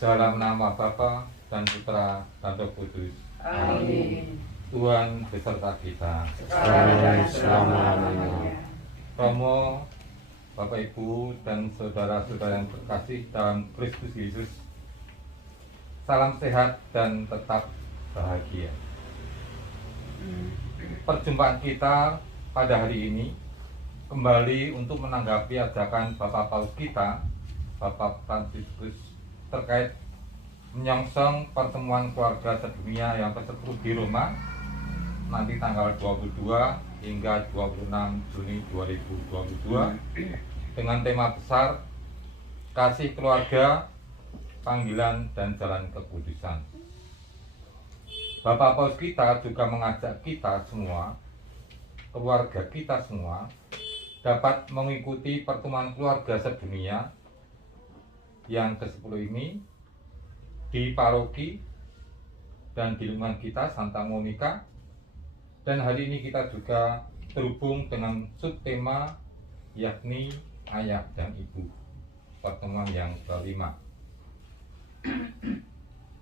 Dalam nama Bapa dan Putra dan Roh Kudus. Amin. Tuhan beserta kita. Sekarang dan selama-lamanya. Romo, Bapak Ibu dan saudara-saudara yang terkasih dalam Kristus Yesus, salam sehat dan tetap bahagia. Perjumpaan kita pada hari ini kembali untuk menanggapi ajakan Bapak Paus kita, Bapak Fransiskus, terkait menyongsong pertemuan keluarga sedunia yang ke-10 di Roma nanti tanggal 22 hingga 26 Juni 2022 dengan tema besar Kasih Keluarga, Panggilan dan Jalan Kekudusan. Bapak Paus kita juga mengajak kita semua, keluarga kita semua, dapat mengikuti pertemuan keluarga sedunia yang ke-10 ini di paroki dan di lingkungan kita Santa Monica. Dan hari ini kita juga terhubung dengan subtema yakni ayah dan ibu, pertemuan yang kelima.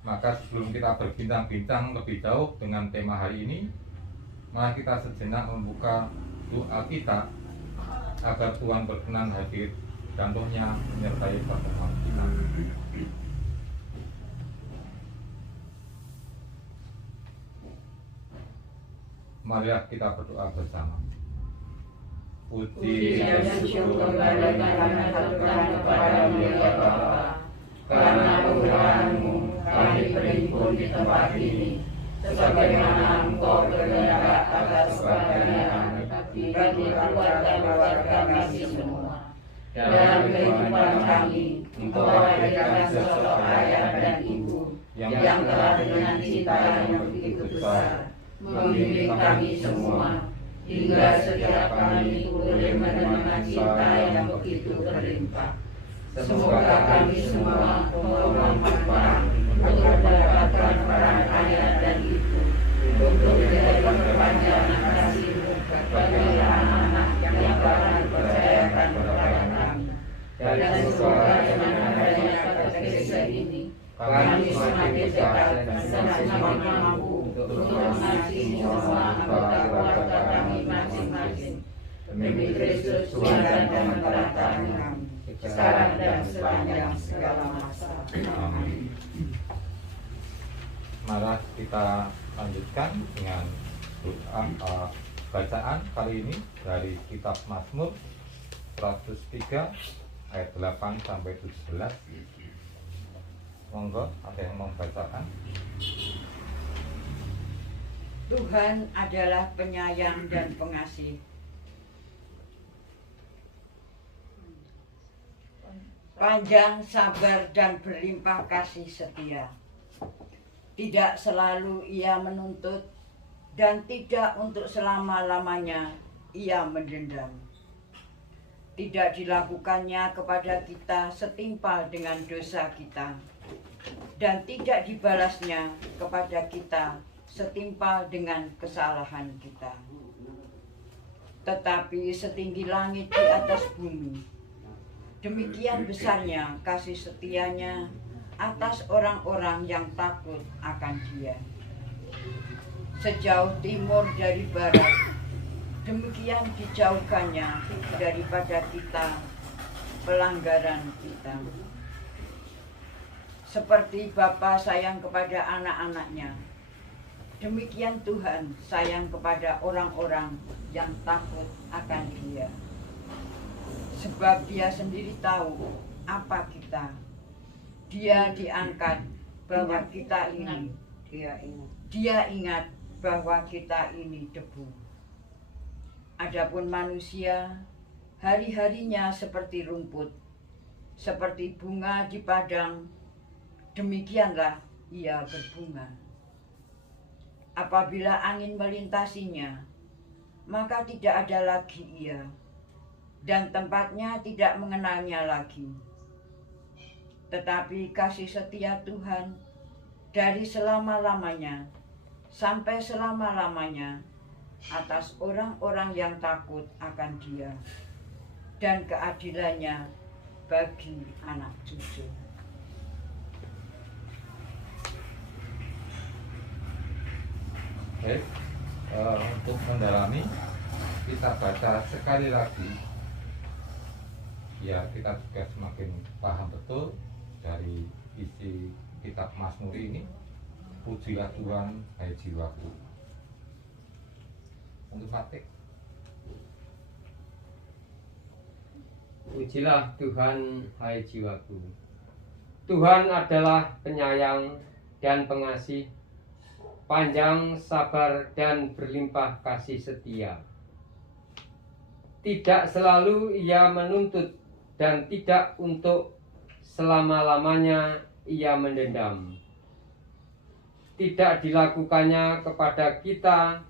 Maka sebelum kita berbincang-bincang lebih jauh dengan tema hari ini, mari kita sejenak membuka doa kita agar Tuhan berkenan hadir dan Roh-Nya menyertai pertemuan kita. Mari kita berdoa bersama. Puji dan syukur kami haturkan kepadamu ya Bapa, karena kemurahan-Mu kami berhimpun di tempat ini, sebagaimana Engkau berkehendak atas kebahagiaan bagi keluarga-keluarga kami semua. Dalam kehidupan kami, Engkau hadirkan sosok ayah dan ibu yang telah dengan cinta yang begitu besar membimbing kami semua, hingga setiap kami boleh menerima cinta yang begitu berlimpah. Semoga kami semua memohon manfaat untuk mendapatkan peran ayah dan ibu, untuk menjadi perpanjangan kasih-Mu bagi anak-anak yang telah dipercayakan kepada kami. Dan semoga dengan adanya katekese ini, kami semakin dekat dan semakin mampu untuk mengasihi semua anggota keluarga kami masing-masing. Demi Kristus Tuhan dan Pemenuh kami, sekarang dan sepanjang segala masa. Amin. Mari kita lanjutkan dengan doa bacaan kali ini dari kitab Mazmur 103 ayat 8 sampai 17. Monggo, ada yang membacakan? Tuhan adalah penyayang dan pengasih. Panjang sabar dan berlimpah kasih setia. Tidak selalu Ia menuntut dan tidak untuk selama-lamanya Ia mendendam. Tidak dilakukannya kepada kita setimpal dengan dosa kita, dan tidak dibalasnya kepada kita setimpal dengan kesalahan kita. Tetapi setinggi langit di atas bumi, demikian besarnya kasih setianya atas orang-orang yang takut akan Dia. Sejauh timur dari barat, demikian dijauhkannya daripada kita pelanggaran kita. Seperti Bapa sayang kepada anak-anaknya, demikian Tuhan sayang kepada orang-orang yang takut akan Dia. Sebab Dia sendiri tahu apa kita. Dia diangkat bahwa kita ini, Dia ingat bahwa kita ini debu. Adapun manusia, hari-harinya seperti rumput, seperti bunga di padang, demikianlah ia berbunga. Apabila angin melintasinya, maka tidak ada lagi ia, dan tempatnya tidak mengenalnya lagi. Tetapi kasih setia Tuhan dari selama-lamanya sampai selama-lamanya atas orang-orang yang takut akan Dia, dan keadilannya bagi anak cucu. Baik, untuk mendalami kita baca sekali lagi biar kita juga semakin paham betul dari isi kitab Mazmur ini. Pujilah Tuhan, hai jiwaku. Untuk Matik. Pujilah Tuhan, hai jiwaku. Tuhan adalah penyayang dan pengasih, panjang sabar dan berlimpah kasih setia. Tidak selalu Ia menuntut dan tidak untuk selama-lamanya Ia mendendam. Tidak dilakukannya kepada kita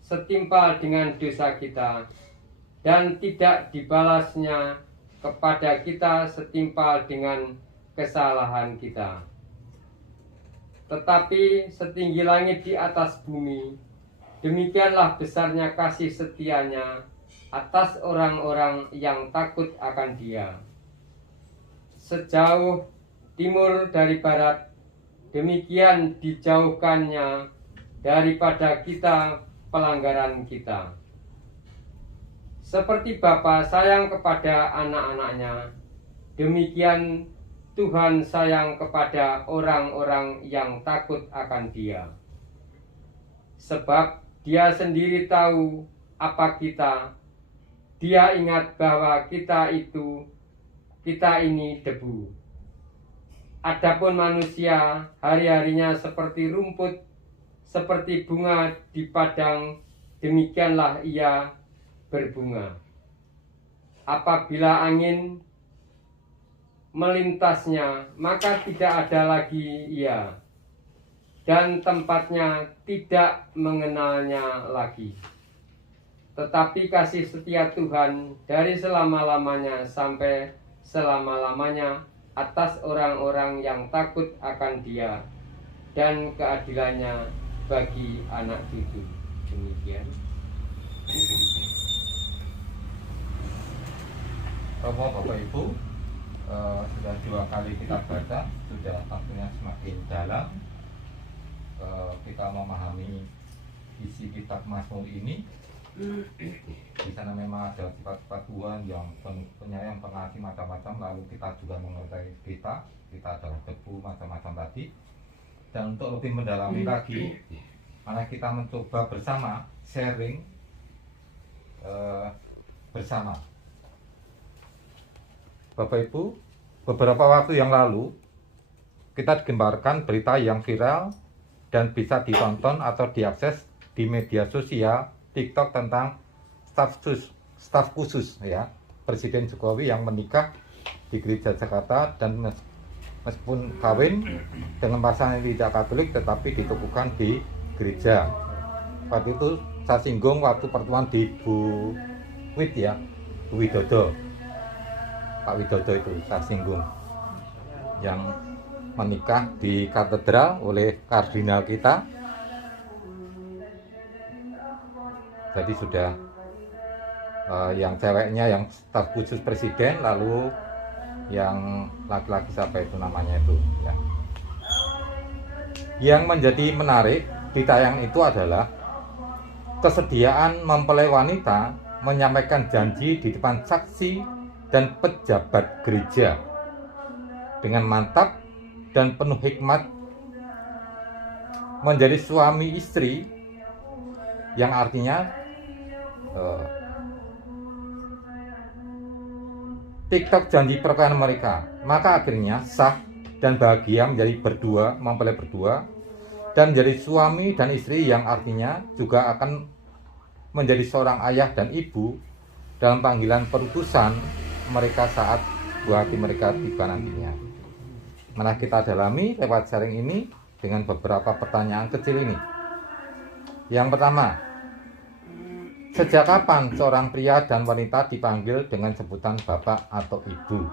setimpal dengan dosa kita, dan tidak dibalasnya kepada kita setimpal dengan kesalahan kita. Tetapi setinggi langit di atas bumi, demikianlah besarnya kasih setianya atas orang-orang yang takut akan Dia. Sejauh timur dari barat, demikian dijauhkannya daripada kita pelanggaran kita. Seperti Bapa sayang kepada anak-anaknya, demikian Tuhan sayang kepada orang-orang yang takut akan Dia. Sebab Dia sendiri tahu apa kita. Dia ingat bahwa kita ini debu. Adapun manusia hari-harinya seperti rumput, seperti bunga di padang, demikianlah ia berbunga. Apabila angin melintasnya, maka tidak ada lagi ia, dan tempatnya tidak mengenalnya lagi. Tetapi kasih setia Tuhan dari selama-lamanya sampai selama-lamanya atas orang-orang yang takut akan Dia, dan keadilannya bagi anak cucu. Demikian. Romo Bapak Ibu, sudah 2 kali kita baca, sudah tentunya semakin dalam kita memahami isi kitab Mazmur ini. Di sana memang ada sifat-sifat Tuhan yang penyayang, pengasih, macam-macam. Lalu kita juga mengerti kita adalah debu, macam-macam tadi. Dan untuk lebih mendalami lagi, mari kita mencoba bersama sharing bersama. Bapak Ibu, beberapa waktu yang lalu kita digembarkan berita yang viral dan bisa ditonton atau diakses di media sosial TikTok tentang staf khusus ya Presiden Jokowi yang menikah di Gereja Jakarta, dan meskipun kawin dengan pasangan yang tidak Katolik tetapi ditukuhkan di gereja. Waktu itu saya singgung waktu pertemuan di Bu Widodo, Pak Widodo itu saya singgung, yang menikah di katedral oleh kardinal kita. Jadi sudah yang ceweknya yang staf khusus presiden, lalu yang laki-laki siapa itu namanya itu ya. Yang menjadi menarik di tayang itu adalah kesediaan mempelai wanita menyampaikan janji di depan saksi dan pejabat gereja dengan mantap dan penuh hikmat menjadi suami istri, yang artinya TikTok janji perkawinan mereka. Maka akhirnya sah dan bahagia menjadi berdua, mempelai berdua, dan menjadi suami dan istri, yang artinya juga akan menjadi seorang ayah dan ibu dalam panggilan perutusan mereka saat buah hati mereka tiba nantinya. Mari kita dalami lewat sharing ini dengan beberapa pertanyaan kecil ini. Yang pertama, sejak kapan seorang pria dan wanita dipanggil dengan sebutan bapak atau ibu?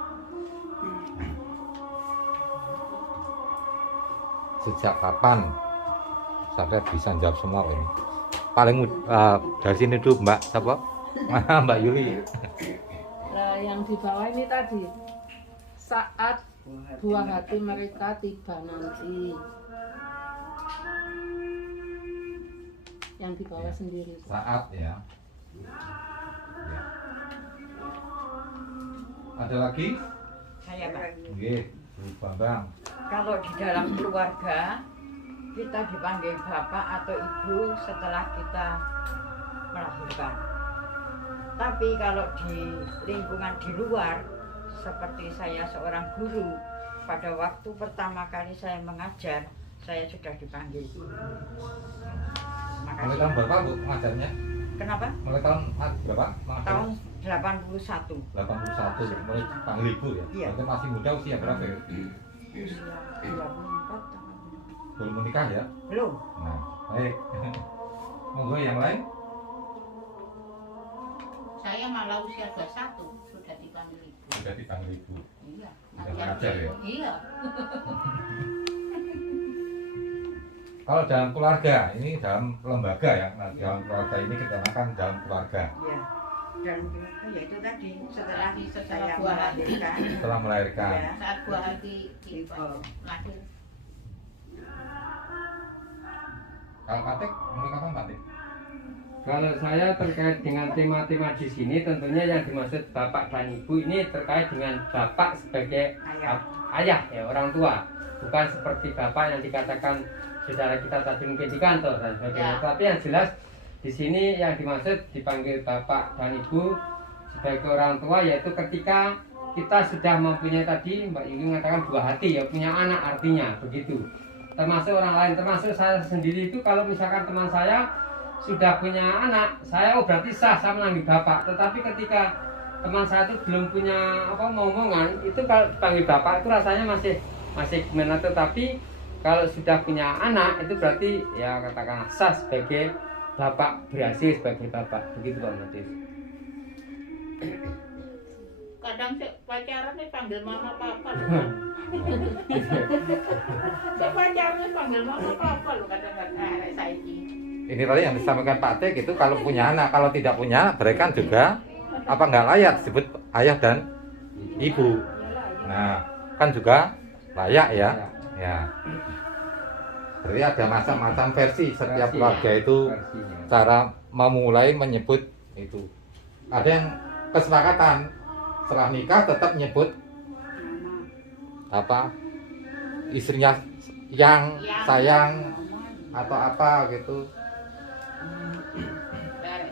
Sejak kapan? Saya bisa jawab semua ini. Paling dari sini dulu Mbak, siapa? Mbak Yuli. Nah, yang di bawah ini tadi saat buah hati mereka tiba nanti. yang dibawa sendiri. saat ya. Ada lagi? Saya Pak. Nggih, Bu Bambang. Kalau di dalam keluarga kita dipanggil bapak atau ibu setelah kita melahirkan. Tapi kalau di lingkungan di luar, seperti saya seorang guru, pada waktu pertama kali saya mengajar, saya sudah dipanggil. Terima Mulai kasih. tahun berapa Bu mengajarnya? Kenapa? Mulai tahun berapa mengajarnya? Tahun 81. 81, mulai panggil Ibu ya? Iya. Berarti masih muda, usia berapa ya? Usia 24 tahun. Belum menikah ya? Belum. Nah, baik. Monggo yang lain? Saya malah usia 21 sudah dipanggil ibu. Sudah dipanggil Ibu. Iya. Sudah mengajar ya? Iya. Kalau dalam keluarga, ini dalam lembaga ya. Nah, dalam keluarga ini kita makan dalam keluarga. Iya. Dan ya itu tadi setelah Setelah saya buah hati. melahirkan. Setelah melahirkan. Ya. Saat buah hati Ibu. lahir. Kalau Patik, mulai kapan Patik? Kalau saya terkait dengan tema-tema di sini, tentunya yang dimaksud bapak dan ibu ini terkait dengan bapak sebagai ayah ya, orang tua, bukan seperti bapak yang dikatakan saudara kita tadi mungkin di kantor dan sebagainya. Ya. Tapi yang jelas di sini yang dimaksud dipanggil bapak dan ibu sebagai orang tua, yaitu ketika kita sudah mempunyai tadi Mbak Yuli mengatakan buah hati ya, punya anak artinya begitu. Termasuk orang lain, termasuk saya sendiri itu kalau misalkan teman saya sudah punya anak, saya berarti sah, saya menanggil bapak. Tetapi ketika teman saya itu belum punya omongan, itu kalau dipanggil bapak itu rasanya masih gimana. Tetapi kalau sudah punya anak itu berarti ya katakanlah sah sebagai bapak, berhasil sebagai bapak, begitu Pak Matis. Kadang pacaran panggil mama papa loh. Saya pacaran panggil mama papa loh kadang-kadang anak saya ini. Ini tadi yang disampaikan Pak Tek itu kalau punya anak, kalau tidak punya, berikan juga apa nggak layak disebut ayah dan ibu. Nah, kan juga layak ya. Ya. Berarti ada macam-macam versi setiap keluarga itu cara memulai menyebut itu. Ada yang kesepakatan setelah nikah tetap nyebut apa istrinya yang sayang atau apa gitu.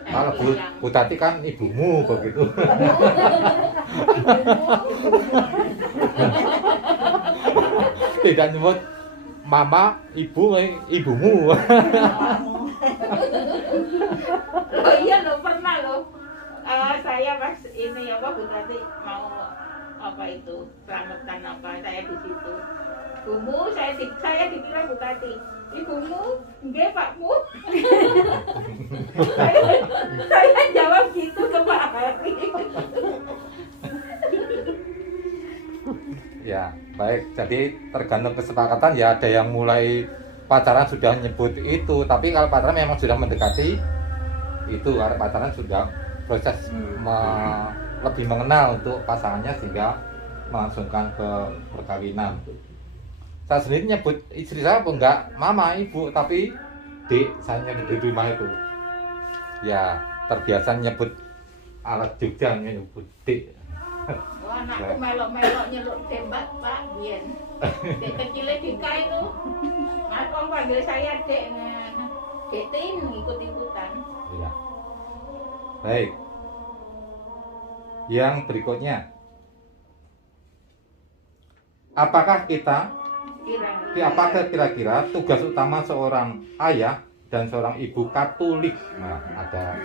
Kalau Bu Tati kan ibumu begitu. Tidak nyebut mama, ibu, ibumu. Oh iya loh, pernah loh. Saya pas ini apa Bu Tati mau apa itu selamatan apa saya di situ. Bumu saya dikira Bu Tati. Ibumu, nggih Pakmu. saya jawab gitu ke Pak Hari. Ya, baik. Jadi tergantung kesepakatan ya, ada yang mulai pacaran sudah nyebut itu, tapi kalau pacaran memang sudah mendekati itu, karena pacaran sudah proses lebih mengenal untuk pasangannya sehingga melangsungkan ke perkawinan. Saya sendiri nyebut istri saya pun enggak mama, ibu, tapi dek, saya nyebut di rumah itu. Ya, terbiasa nyebut alat Jogja nyebut dek. Wah, anakku melok-melok nyeluk tembak Pak Bian. Dek kecilnya Dika itu. Mas Om panggil saya Dek. Dek Tin ikut-ikutan. Ya. Baik. Yang berikutnya. Apakah kira-kira tugas utama seorang ayah dan seorang ibu Katolik? Nah, ada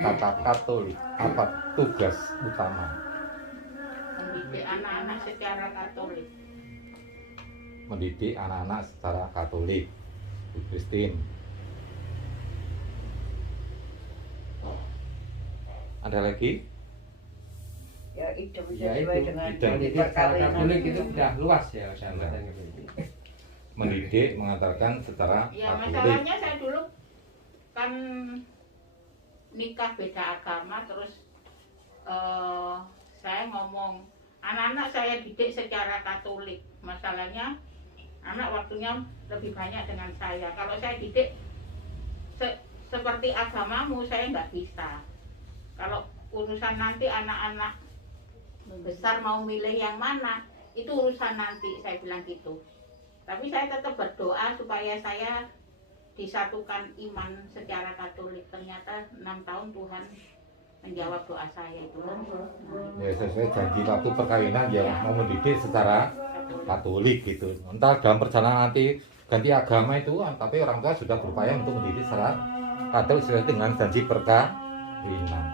kata Katolik. Apa tugas utama? Mendidik anak-anak secara Katolik. Mendidik anak-anak secara Katolik. Bu Christine. Ada lagi? Ya itu Ya itu, sesuai dengan jadi secara perkawinan. Katolik itu sudah luas ya katanya begitu. Mendidik, mengantarkan secara Ya Katolik. masalahnya saya dulu kan nikah beda agama terus saya ngomong anak-anak saya didik secara Katolik. Masalahnya anak waktunya lebih banyak dengan saya. Kalau saya didik seperti agamamu saya nggak bisa. Kalau urusan nanti anak-anak besar mau milih yang mana, itu urusan nanti, saya bilang gitu. Tapi saya tetap berdoa supaya saya disatukan iman secara Katolik. Ternyata 6 tahun Tuhan menjawab doa saya itu. Ya sesuai janji waktu perkawinan ya mau mendidik secara Katolik gitu. Entah dalam perjalanan nanti ganti agama itu, tapi orang tua sudah berupaya untuk mendidik secara Katolik sesuai dengan janji perkawinan.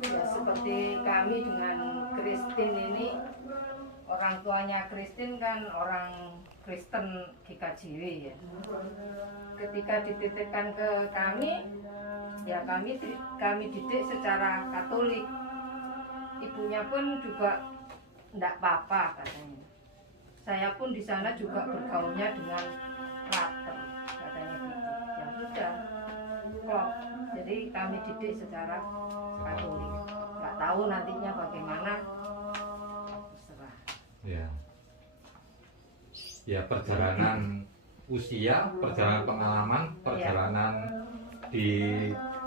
Ya, seperti kami dengan Kristen ini, orang tuanya Kristen kan orang Kristen GKJW ya. Ketika dititipkan ke kami, ya kami didik secara Katolik. Ibunya pun juga enggak apa-apa katanya. Saya pun di sana juga bergaulnya dengan Latin katanya gitu. Ya sudah, klop. Jadi kami didik secara Katolik. Nggak tahu nantinya bagaimana. Terserah. Ya. Ya perjalanan usia, perjalanan pengalaman, perjalanan di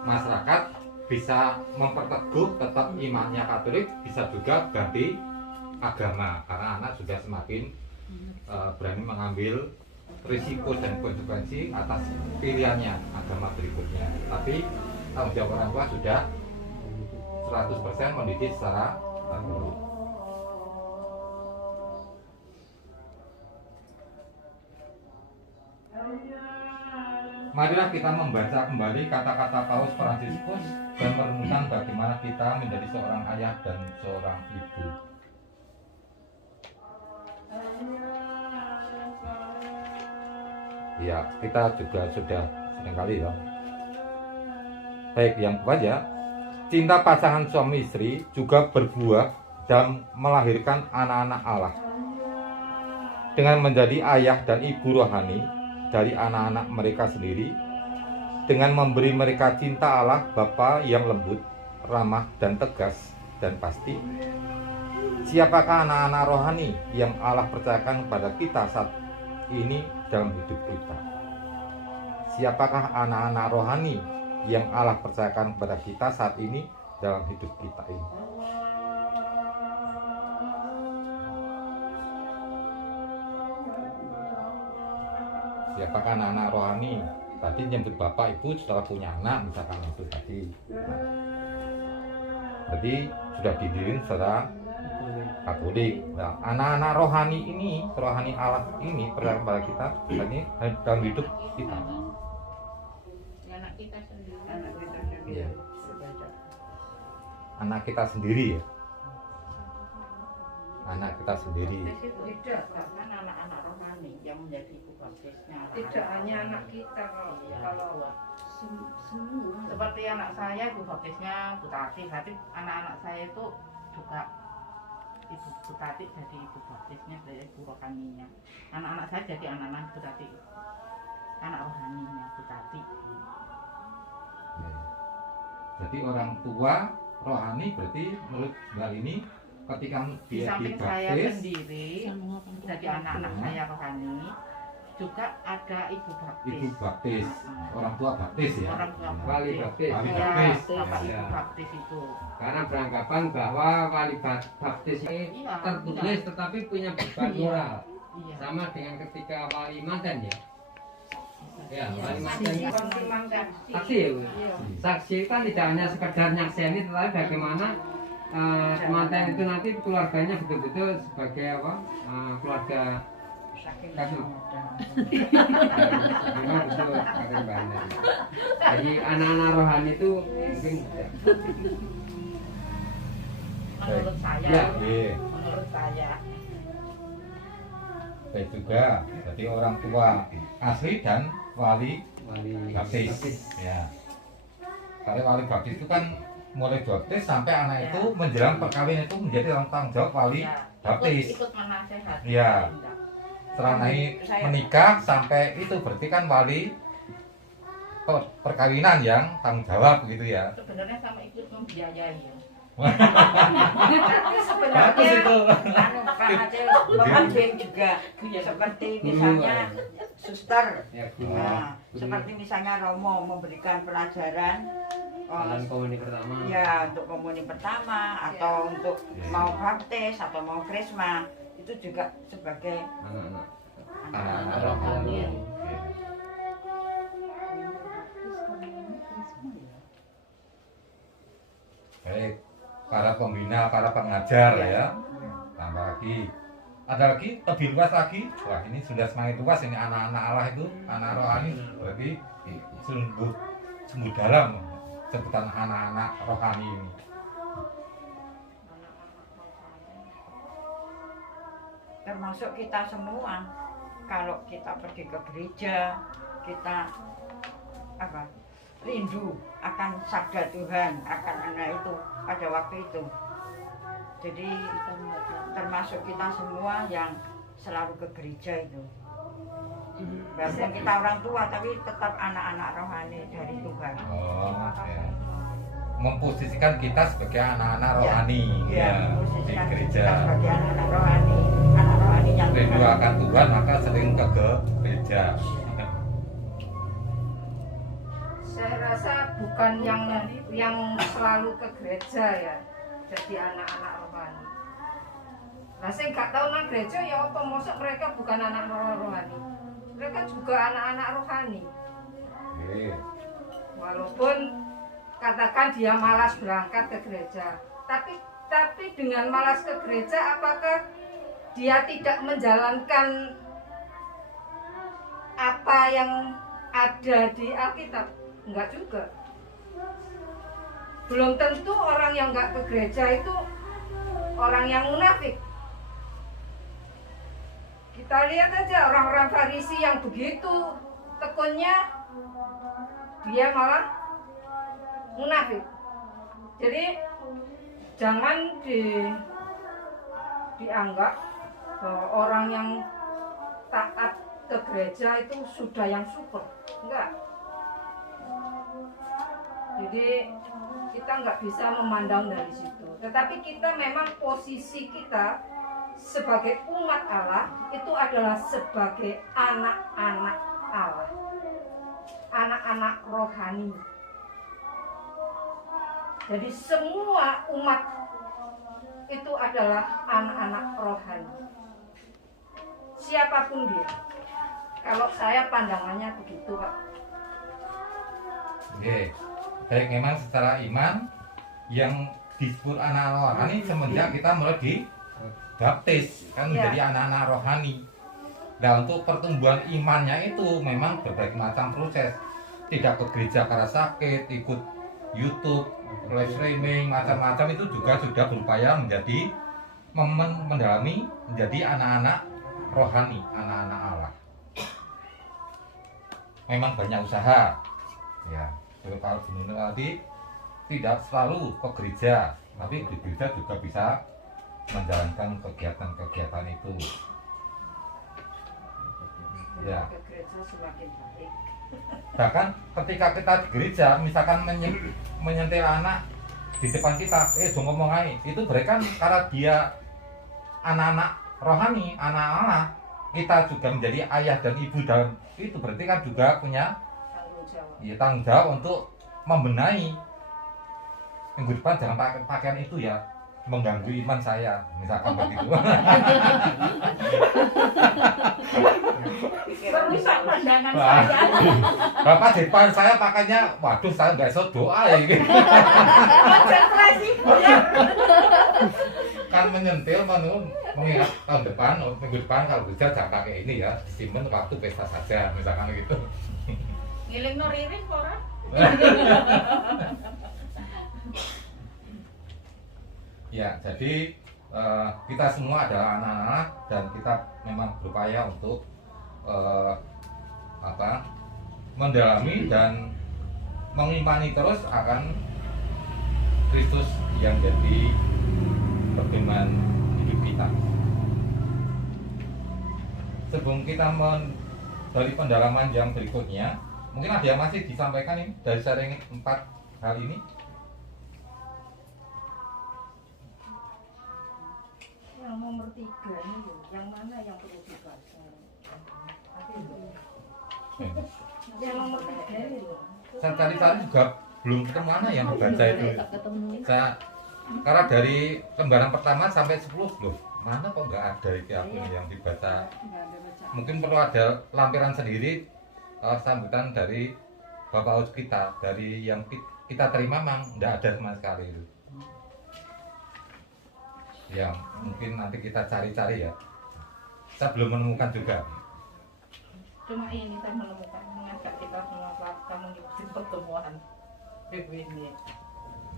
masyarakat bisa memperteguh tetap imannya Katolik, bisa juga ganti agama karena anak sudah semakin berani mengambil risiko dan konsekuensi atas pilihannya agama berikutnya. Tapi tanggung jawab orang tua sudah 100% mendidik secara Katolik. Marilah kita membaca kembali kata-kata Paus Fransiskus dan merenungkan bagaimana kita menjadi seorang ayah dan seorang ibu. Ya, kita juga sudah seringkali ya. Baik, yang keempat, cinta pasangan suami istri juga berbuah dan melahirkan anak-anak Allah. Dengan menjadi ayah dan ibu rohani dari anak-anak mereka sendiri, dengan memberi mereka cinta Allah Bapa yang lembut, ramah dan tegas dan pasti. Siapakah anak-anak rohani yang Allah percayakan kepada kita saat ini dalam hidup kita? Siapakah anak-anak rohani yang Allah percayakan kepada kita saat ini dalam hidup kita ini? Siapakah anak-anak rohani? Tadi nyebut bapak ibu setelah punya anak misalkan itu tadi. Jadi sudah dididik secara Katolik. Nah, anak-anak rohani ini, rohani Allah ini percayakan kepada kita ini dalam hidup kita. Anak kita sendiri. Ya. Anak kita sendiri ya. Anak kita sendiri. Tidak, Kan anak-anak rohani yang menjadi ibu baptisnya. tidak hanya anak kita kalau Semua. seperti anak saya ibu baptisnya Bu Tati. Berarti anak-anak saya itu juga ibu Bu Tati jadi ibu baptisnya, dari ibu rohaninya. Anak-anak saya jadi anak-anak Bu Tati, anak rohaninya Bu Tati. Ya. Jadi orang tua rohani berarti menurut hal ini ketika Di dia samping saya dibaptis, sendiri jadi anak-anak saya rohani, juga ada ibu baptis. ibu baptis, orang tua baptis ya. Orang tua Wali baptis. Wali Ya, baptis. bapak Ya. ibu baptis itu. Karena beranggapan bahwa wali baptis ini Iya, tertulis tetapi punya beban Iya. moral. Iya. Sama dengan ketika wali mantan ya. Ya, Iya. wali mantan itu Seperti mantan. saksi ya, Bu? Iya. Saksi kan tidak hanya sekedar nyakseni tetapi bagaimana mantan itu nanti keluarganya betul-betul sebagai apa? Keluarga Katolik. Memang betul kata Mbak Anda. Jadi anak-anak rohani itu mungkin Menurut saya, Ya. Iya. menurut saya. Baik juga. Jadi orang tua asli dan wali wali baptis. Ya. Kalau wali baptis itu kan mulai baptis sampai anak Ya. itu menjelang perkawinan itu menjadi tanggung jawab wali Ya, baptis. ikut menasehati. Iya. Setelah naik menikah sampai itu berarti kan wali perkawinan yang tanggung jawab gitu ya. Sebenarnya sama ikut membiayai ya. Tapi Bagus sebenarnya itu. anu Kang Aceh membimbing juga seperti misalnya suster. Ya, Bu. Nah, seperti misalnya Romo memberikan pelajaran Dalam komuni pertama. ya untuk komuni pertama atau untuk Ya. mau baptis atau mau krisma itu juga sebagai Anak-anak. Anak-anak rohani. Baik, para pembina, para pengajar Ya. ya. Tambah lagi. Ada lagi lebih luas lagi. Wah, ini sudah semakin luas ini anak-anak Allah itu, anak rohani berarti sungguh dalam sebutan anak-anak rohani ini. termasuk kita semua. Kalau kita pergi ke gereja, kita apa? Rindu akan sabda Tuhan, akan anak itu pada waktu itu. Jadi termasuk kita semua yang selalu ke gereja itu. Walaupun kita orang tua, tapi tetap anak-anak rohani dari Tuhan. Oh, ya. Memposisikan kita sebagai anak-anak rohani Ya, ya, di posisikan gereja. kita sebagai anak rohani yang Rindu Tuhan. akan Tuhan maka sering ke gereja. Saya rasa bukan yang selalu ke gereja ya, jadi anak-anak rohani. Nah, saya nggak tahu nang gereja ya apa maksud mereka bukan anak rohani. Mereka juga anak-anak rohani. Oke. Walaupun katakan dia malas berangkat ke gereja, tapi dengan malas ke gereja apakah dia tidak menjalankan apa yang ada di Alkitab? Enggak juga. Belum tentu orang yang enggak ke gereja itu orang yang munafik. Kita lihat aja orang-orang Farisi yang begitu tekunnya, dia malah munafik. Jadi jangan dianggap bahwa orang yang taat ke gereja itu sudah yang super. Enggak. Jadi kita nggak bisa memandang dari situ. Tetapi kita memang posisi kita sebagai umat Allah itu adalah sebagai anak-anak Allah, anak-anak rohani. Jadi semua umat itu adalah anak-anak rohani. Siapapun dia. Kalau saya pandangannya begitu, Pak. Oke. Baik, memang secara iman yang disebut anak rohani semenjak kita mulai dibaptis kan Ya. menjadi anak-anak rohani. Nah, untuk pertumbuhan imannya itu memang berbagai macam proses. Tidak ke gereja karena sakit, ikut YouTube, live streaming, macam-macam itu juga sudah berupaya menjadi mendalami menjadi anak-anak rohani, anak-anak Allah. Memang banyak usaha. Ya, kalau benar tadi tidak selalu ke gereja, tapi di gereja juga bisa menjalankan kegiatan-kegiatan itu. Ya. Ke gereja semakin baik. Bahkan ketika kita di gereja, misalkan menyentil anak di depan kita, jangan ngomong aja, itu berarti karena dia anak-anak rohani, anak Allah, kita juga menjadi ayah dan ibu, dan itu berarti kan juga punya Tanggung jawab. ya, tanggung jawab untuk membenahi. Minggu depan jangan pakai pakaian itu ya, mengganggu iman saya, misalkan begitu. Merusak pandangan Wah. saya. Bapak di depan saya pakainya, waduh saya nggak iso doa ya. Konsentrasi ya. Kan menyentil mengingat tahun depan, minggu depan kalau bisa jangan pakai ini ya, simpen waktu pesta saja, misalkan gitu. Ngiling no riring kok ora? Ya, jadi kita semua adalah anak-anak dan kita memang berupaya untuk mendalami dan mengimani terus akan Kristus yang jadi pedoman hidup kita. Sebelum kita dari pendalaman yang berikutnya, mungkin ada yang masih disampaikan ini dari sharing 4 hal ini. Yang nomor 3 ini loh, yang mana yang perlu dibaca? Yang nomor 3 ini loh. Saya cari-cari juga belum ketemu mana yang baca itu. Saya karena dari lembaran pertama sampai 10 loh, mana kok nggak ada itu akun yang dibaca. Mungkin perlu ada lampiran sendiri sambutan dari Bapak Aus kita, dari yang kita terima memang nggak ada sama sekali itu. Ya mungkin nanti kita cari-cari ya. Saya belum menemukan juga. Cuma ini saya menemukan mengajak kita semua keluarga mengikuti pertemuan ibu ini.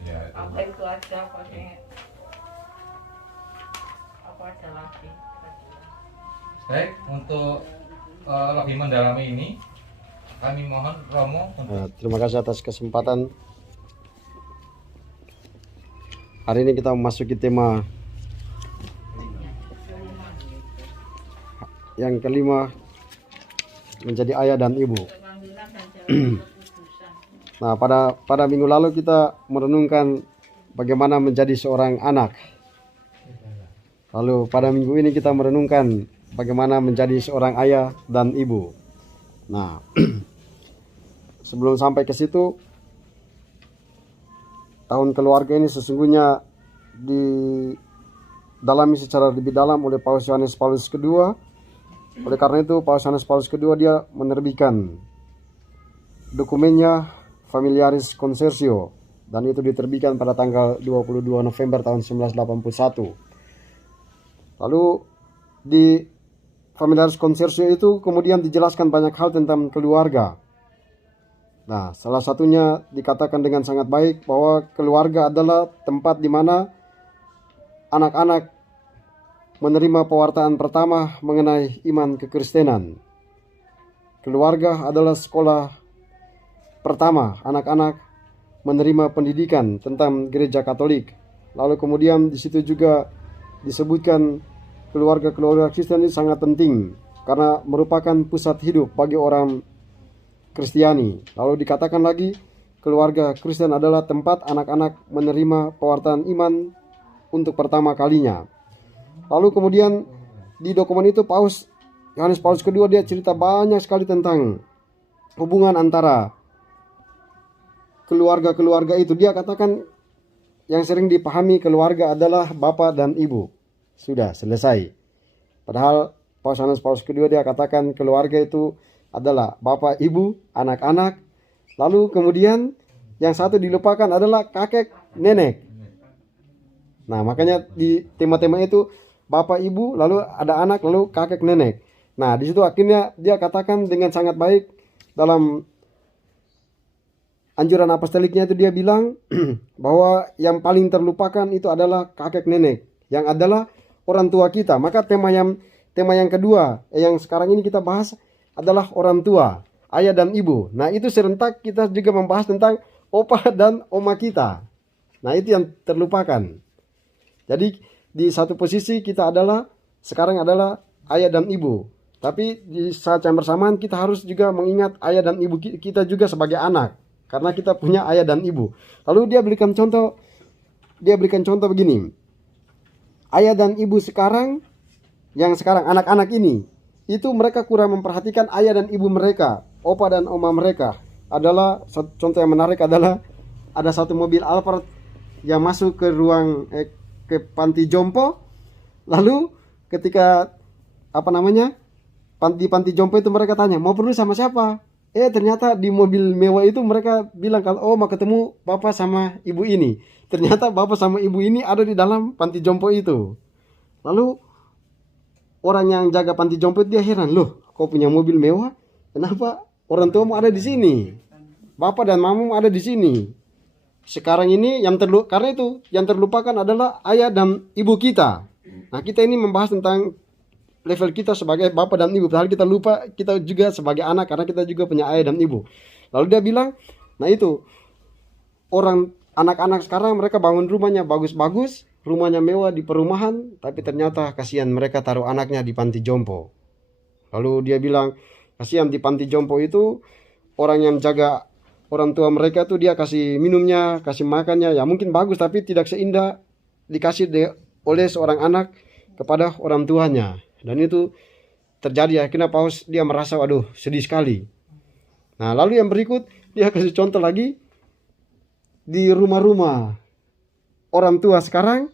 Ya, Apa itu aja, apa ada lagi? baik, untuk lebih mendalami ini kami mohon Romo untuk Terima kasih atas kesempatan. Hari ini kita memasuki tema yang kelima, menjadi ayah dan ibu. Pemanggilan dan jalan keputusan. Nah, pada minggu lalu kita merenungkan bagaimana menjadi seorang anak. Lalu pada minggu ini kita merenungkan bagaimana menjadi seorang ayah dan ibu. Nah, sebelum sampai ke situ, tahun keluarga ini sesungguhnya didalami secara lebih dalam oleh Paus Yohanes Paulus II. Oleh karena itu, Paus Yohanes Paulus II dia menerbitkan dokumennya Familiaris Consortio, dan itu diterbitkan pada tanggal 22 November tahun 1981. Lalu di Familiaris Consortio itu kemudian dijelaskan banyak hal tentang keluarga. Nah, salah satunya dikatakan dengan sangat baik bahwa keluarga adalah tempat di mana anak-anak menerima pewartaan pertama mengenai iman kekristenan. Keluarga adalah sekolah pertama anak-anak menerima pendidikan tentang gereja Katolik. Lalu kemudian di situ juga disebutkan keluarga-keluarga Kristen ini sangat penting karena merupakan pusat hidup bagi orang Kristiani. Lalu dikatakan lagi keluarga Kristen adalah tempat anak-anak menerima pewartaan iman untuk pertama kalinya. Lalu kemudian di dokumen itu Paus Yohanes Paulus II dia cerita banyak sekali tentang hubungan antara keluarga-keluarga itu. Dia katakan yang sering dipahami keluarga adalah bapak dan ibu. Sudah selesai. Padahal Paus Yohanes Paulus II dia katakan keluarga itu adalah bapak, ibu, anak-anak. Lalu kemudian yang satu dilupakan adalah kakek, nenek. Nah, makanya di tema-tema itu bapak, ibu, lalu ada anak, lalu kakek, nenek. Nah, di situ akhirnya dia katakan dengan sangat baik dalam anjuran apostoliknya itu dia bilang bahwa yang paling terlupakan itu adalah kakek, nenek, yang adalah orang tua kita. Maka tema yang kedua yang sekarang ini kita bahas adalah orang tua, ayah dan ibu. Nah, itu serentak kita juga membahas tentang opa dan oma kita. Nah, itu yang terlupakan. Jadi di satu posisi kita sekarang adalah ayah dan ibu. Tapi di saat yang bersamaan kita harus juga mengingat ayah dan ibu kita juga sebagai anak. Karena kita punya ayah dan ibu. Lalu dia berikan contoh begini. Ayah dan ibu sekarang, yang sekarang anak-anak ini, itu mereka kurang memperhatikan ayah dan ibu mereka, opa dan oma mereka. Adalah contoh yang menarik adalah ada satu mobil Alphard yang masuk ke ruang ke panti jompo. Lalu ketika panti jompo itu mereka tanya mau perlu sama siapa, ternyata di mobil mewah itu mereka bilang kalau mau ketemu bapak sama ibu ini. Ternyata bapak sama ibu ini ada di dalam panti jompo itu. Lalu orang yang jaga panti jompo dia heran, loh kau punya mobil mewah, kenapa orang tuamu ada di sini, bapak dan mamamu ada di sini. Sekarang ini karena itu yang terlupakan adalah ayah dan ibu kita. Nah, kita ini membahas tentang level kita sebagai bapak dan ibu. Padahal kita lupa kita juga sebagai anak karena kita juga punya ayah dan ibu. Lalu dia bilang, nah itu anak-anak sekarang mereka bangun rumahnya bagus-bagus, rumahnya mewah di perumahan, tapi ternyata kasihan mereka taruh anaknya di panti jompo. Lalu dia bilang, kasihan di panti jompo itu orang yang jaga orang tua mereka tuh dia kasih minumnya, kasih makannya, ya mungkin bagus tapi tidak seindah dikasih oleh seorang anak kepada orang tuanya. Dan itu terjadi, akhirnya Paus dia merasa waduh sedih sekali. Nah, lalu yang berikut dia kasih contoh lagi di rumah-rumah orang tua sekarang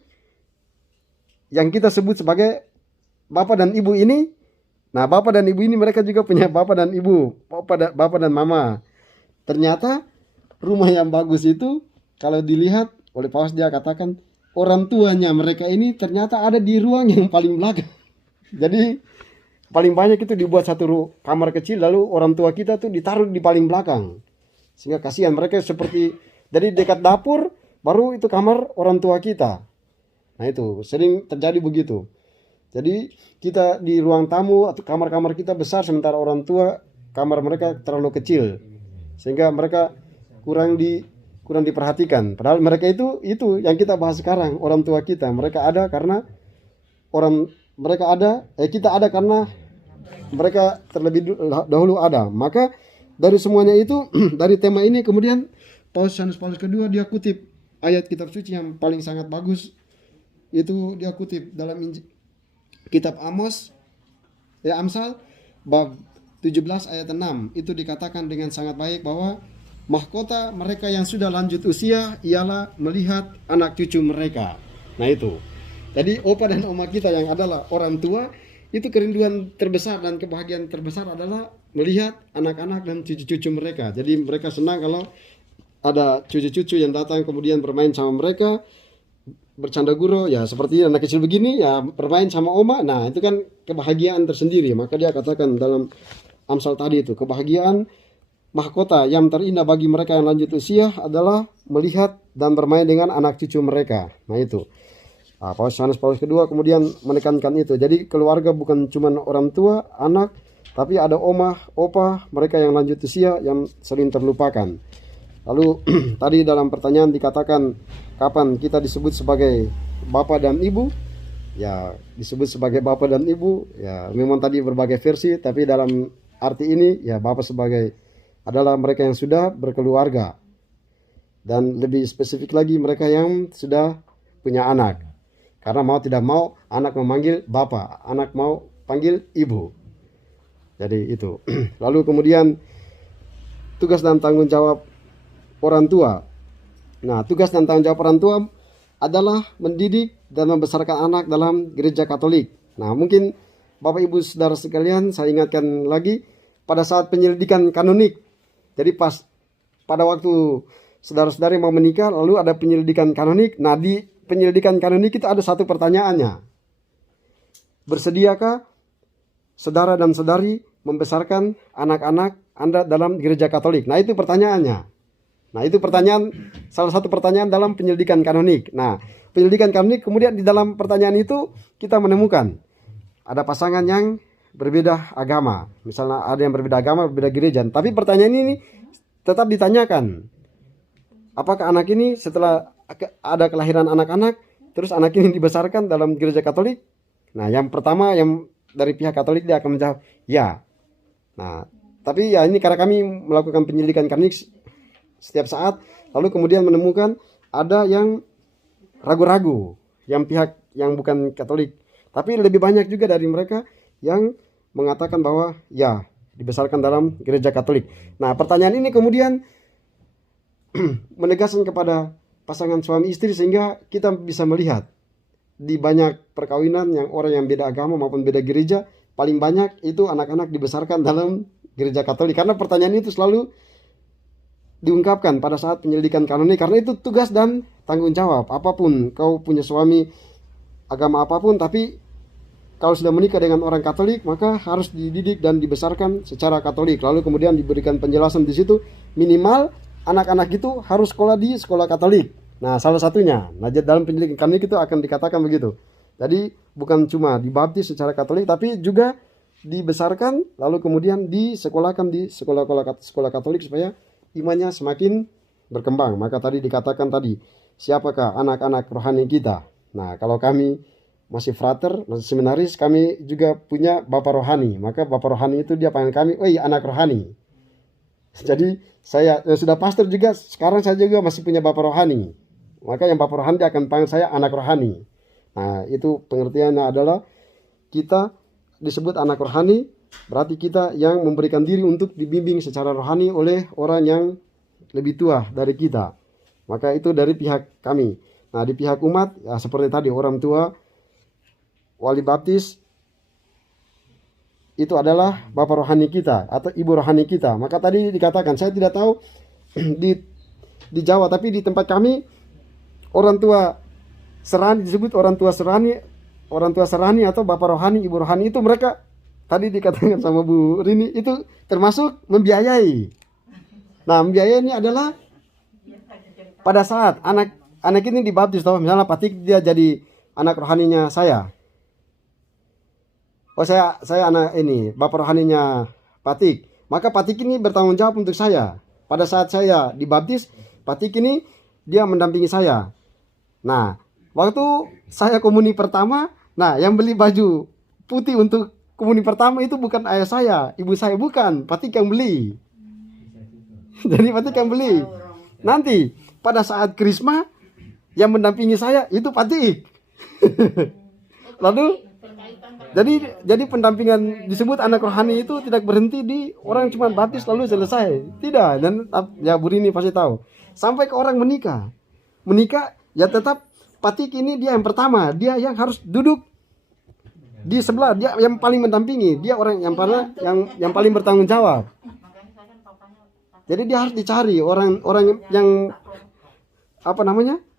yang kita sebut sebagai bapak dan ibu ini. Nah, bapak dan ibu ini mereka juga punya bapak dan ibu, bapak dan mama. Ternyata rumah yang bagus itu kalau dilihat oleh Paus, dia katakan orang tuanya mereka ini ternyata ada di ruang yang paling belakang. Jadi paling banyak itu dibuat satu kamar kecil, lalu orang tua kita tuh ditaruh di paling belakang. Sehingga kasihan mereka seperti, jadi dekat dapur baru itu kamar orang tua kita. Nah itu sering terjadi begitu. Jadi kita di ruang tamu atau kamar-kamar kita besar, sementara orang tua kamar mereka terlalu kecil. Sehingga mereka kurang diperhatikan. Padahal mereka itu yang kita bahas sekarang, orang tua kita. Mereka ada karena kita ada karena mereka terlebih dahulu ada. Maka dari semuanya itu, dari tema ini kemudian Yohanes Paulus kedua dia kutip ayat kitab suci yang paling sangat bagus. Itu dia kutip dalam kitab Amos, Amsal bab 17 ayat 6. Itu dikatakan dengan sangat baik bahwa mahkota mereka yang sudah lanjut usia ialah melihat anak cucu mereka. Nah itu. Jadi opa dan oma kita yang adalah orang tua, itu kerinduan terbesar dan kebahagiaan terbesar adalah melihat anak-anak dan cucu-cucu mereka. Jadi mereka senang kalau ada cucu-cucu yang datang kemudian bermain sama mereka, bercanda gurau, ya seperti anak kecil begini, ya bermain sama oma. Nah itu kan kebahagiaan tersendiri. Maka dia katakan dalam Amsal tadi itu, kebahagiaan mahkota yang terindah bagi mereka yang lanjut usia adalah melihat dan bermain dengan anak cucu mereka. Nah itu. Yohanes Paulus kedua kemudian menekankan itu. Jadi keluarga bukan cuma orang tua, anak, tapi ada oma, opa, mereka yang lanjut usia yang sering terlupakan. Lalu tadi dalam pertanyaan dikatakan kapan kita disebut sebagai bapak dan ibu? Ya disebut sebagai bapak dan ibu. Ya memang tadi berbagai versi, tapi dalam arti ini ya bapak sebagai adalah mereka yang sudah berkeluarga. Dan lebih spesifik lagi mereka yang sudah punya anak. Karena mau tidak mau anak memanggil bapak, anak mau panggil ibu. Jadi itu. Lalu kemudian tugas dan tanggung jawab orang tua. Nah, tugas dan tanggung jawab orang tua adalah mendidik dan membesarkan anak dalam gereja Katolik. Nah, mungkin Bapak Ibu Saudara sekalian, saya ingatkan lagi pada saat penyelidikan kanonik. Jadi pada waktu saudara-saudari mau menikah lalu ada penyelidikan kanonik. Nah, di penyelidikan kanonik itu ada satu pertanyaannya. Bersediakah saudara dan saudari membesarkan anak-anak Anda dalam gereja Katolik? Nah, itu pertanyaannya. Nah, itu salah satu pertanyaan dalam penyelidikan kanonik. Nah, penyelidikan kanonik kemudian di dalam pertanyaan itu kita menemukan ada pasangan yang berbeda agama. Misalnya ada yang berbeda agama, berbeda gereja. Tapi pertanyaan ini tetap ditanyakan. Apakah anak ini setelah ada kelahiran anak-anak, terus anak ini dibesarkan dalam gereja Katolik? Nah, yang pertama yang dari pihak Katolik dia akan menjawab ya. Nah, tapi ya ini karena kami melakukan penyelidikan kanonik setiap saat, lalu kemudian menemukan ada yang ragu-ragu, yang pihak yang bukan Katolik. Tapi lebih banyak juga dari mereka yang mengatakan bahwa ya dibesarkan dalam gereja Katolik. Nah, pertanyaan ini kemudian menegaskan kepada pasangan suami istri sehingga kita bisa melihat di banyak perkawinan yang orang yang beda agama maupun beda gereja, paling banyak itu anak-anak dibesarkan dalam gereja Katolik. Karena pertanyaan itu selalu diungkapkan pada saat penyelidikan kanonik, karena itu tugas dan tanggung jawab. Apapun kau punya suami agama apapun, tapi kalau sudah menikah dengan orang Katolik maka harus dididik dan dibesarkan secara Katolik. Lalu kemudian diberikan penjelasan di situ minimal anak-anak itu harus sekolah di sekolah Katolik. Nah, salah satunya. Nah, dalam penyelidikan kanonik itu akan dikatakan begitu. Jadi bukan cuma dibaptis secara Katolik, tapi juga dibesarkan lalu kemudian disekolahkan di sekolah Katolik supaya imannya semakin berkembang. Maka tadi dikatakan siapakah anak-anak rohani kita? Nah, kalau kami masih frater, masih seminaris, kami juga punya bapak rohani. Maka bapak rohani itu dia panggil kami, anak rohani. Jadi saya yang sudah pastor juga, sekarang saya juga masih punya bapak rohani. Maka yang bapak rohani dia akan panggil saya anak rohani. Nah, itu pengertiannya adalah kita disebut anak rohani berarti kita yang memberikan diri untuk dibimbing secara rohani oleh orang yang lebih tua dari kita. Maka itu dari pihak kami. Nah, di pihak umat, ya seperti tadi, orang tua, wali baptis, itu adalah bapak rohani kita atau ibu rohani kita. Maka tadi dikatakan, saya tidak tahu di Jawa, tapi di tempat kami orang tua serani disebut orang tua serani atau bapak rohani, ibu rohani, itu mereka tadi dikatakan sama Bu Rini itu termasuk membiayai. Nah, membiayai ini adalah pada saat anak ini dibaptis, toh misalnya Patik dia jadi anak rohaninya saya. Oh, saya anak ini bapak rohaninya Patik. Maka Patik ini bertanggung jawab untuk saya. Pada saat saya dibaptis, Patik ini dia mendampingi saya. Nah, waktu saya komuni pertama, nah yang beli baju putih untuk komuni pertama itu bukan ayah saya, ibu saya, bukan, Patik yang beli. Jadi Patik yang beli. Nanti pada saat Krisma yang mendampingi saya itu Patik. Lalu jadi pendampingan disebut anak rohani itu tidak berhenti di orang cuma baptis lalu selesai. Tidak. Dan ya Bu Rini pasti tahu. Sampai ke orang menikah. Menikah ya tetap Patik ini dia yang pertama, dia yang harus duduk di sebelah, dia yang paling mendampingi, dia orang yang paling bertanggung jawab. Jadi dia harus dicari orang yang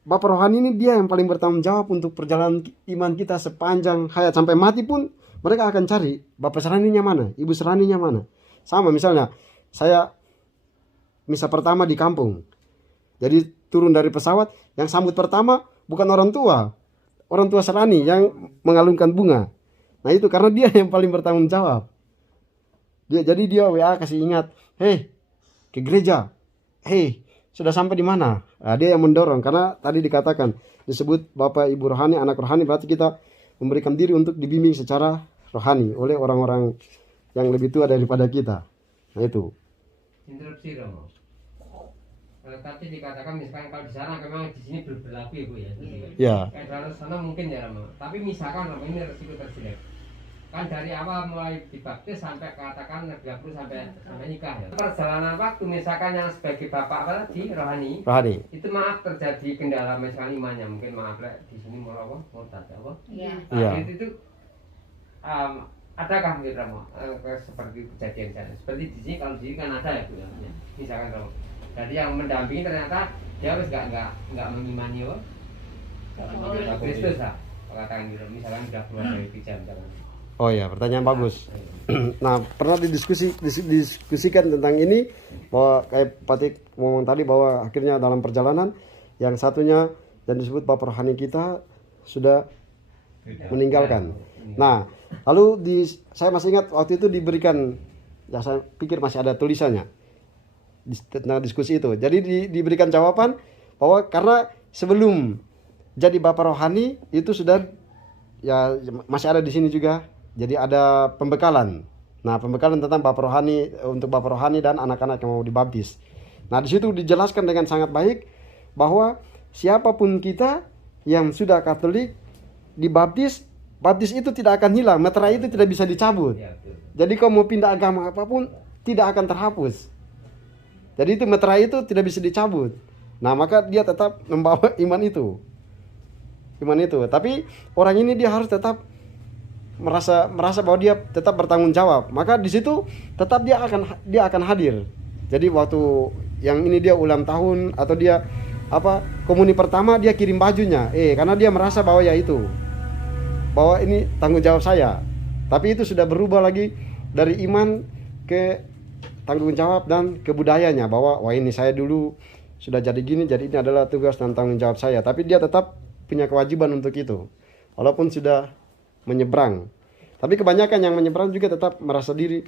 bapak rohani ini, dia yang paling bertanggung jawab untuk perjalanan iman kita sepanjang hayat sampai mati pun mereka akan cari bapak seraninya mana, ibu seraninya mana. Sama misalnya saya misa pertama di kampung. Jadi turun dari pesawat, yang sambut pertama bukan orang tua serani yang mengalungkan bunga. Nah itu karena dia yang paling bertanggung jawab. Jadi dia WA kasih ingat, hei ke gereja, hei sudah sampai di mana? Nah, dia yang mendorong karena tadi dikatakan disebut bapak ibu rohani, anak rohani, berarti kita memberikan diri untuk dibimbing secara rohani oleh orang-orang yang lebih tua daripada kita. Nah itu. Interupsi Romo. Tadi dikatakan misalkan kalau di sana memang di sini berlaku ya Bu ya. Ya. Kayak di sana mungkin ya Romo. Tapi misalkan Romo ini resiko terjelek. Kan dari awal mulai dibaptis sampai katakan 30 sampai nikah ya. Perjalanan waktu misalkan yang sebagai bapak tadi rohani. Itu maaf terjadi kendala misalkan imannya, mungkin maaf di sini mau apa? Murtad apa? Iya. Nah, itu adakah mungkin Romo seperti kejadian sana? Seperti di sini, kalau di sini kan ada ya Bu ya. Misalkan Romo. Jadi yang mendampingi ternyata dia harus nggak mengimani apa? Kristus lah. Katakan gitu. Misalkan sudah keluar dari pijam misalkan. Oh ya, pertanyaan bagus. Nah, pernah didiskusikan tentang ini bahwa kayak Patik ngomong tadi bahwa akhirnya dalam perjalanan yang satunya yang disebut bapak rohani kita sudah meninggalkan. Nah, lalu saya masih ingat waktu itu diberikan, ya saya pikir masih ada tulisannya tentang diskusi itu. Jadi diberikan jawaban bahwa karena sebelum jadi bapak rohani itu sudah ya masih ada di sini juga. Jadi ada pembekalan. Nah, pembekalan tentang bapak rohani untuk bapak rohani dan anak-anak yang mau dibaptis. Nah, di situ dijelaskan dengan sangat baik bahwa siapapun kita yang sudah Katolik dibaptis, baptis itu tidak akan hilang, meterai itu tidak bisa dicabut. Jadi kalau mau pindah agama apapun tidak akan terhapus. Jadi itu meterai itu tidak bisa dicabut. Nah, maka dia tetap membawa iman itu. Tapi orang ini dia harus tetap merasa bahwa dia tetap bertanggung jawab. Maka di situ tetap dia akan hadir. Jadi waktu yang ini dia ulang tahun atau dia komuni pertama, dia kirim bajunya. Karena dia merasa bahwa ya itu, bahwa ini tanggung jawab saya. Tapi itu sudah berubah lagi dari iman ke tanggung jawab dan kebudayanya, bahwa wah ini saya dulu sudah jadi gini, jadi ini adalah tugas dan tanggung jawab saya. Tapi dia tetap punya kewajiban untuk itu, walaupun sudah menyeberang. Tapi kebanyakan yang menyeberang juga tetap merasa diri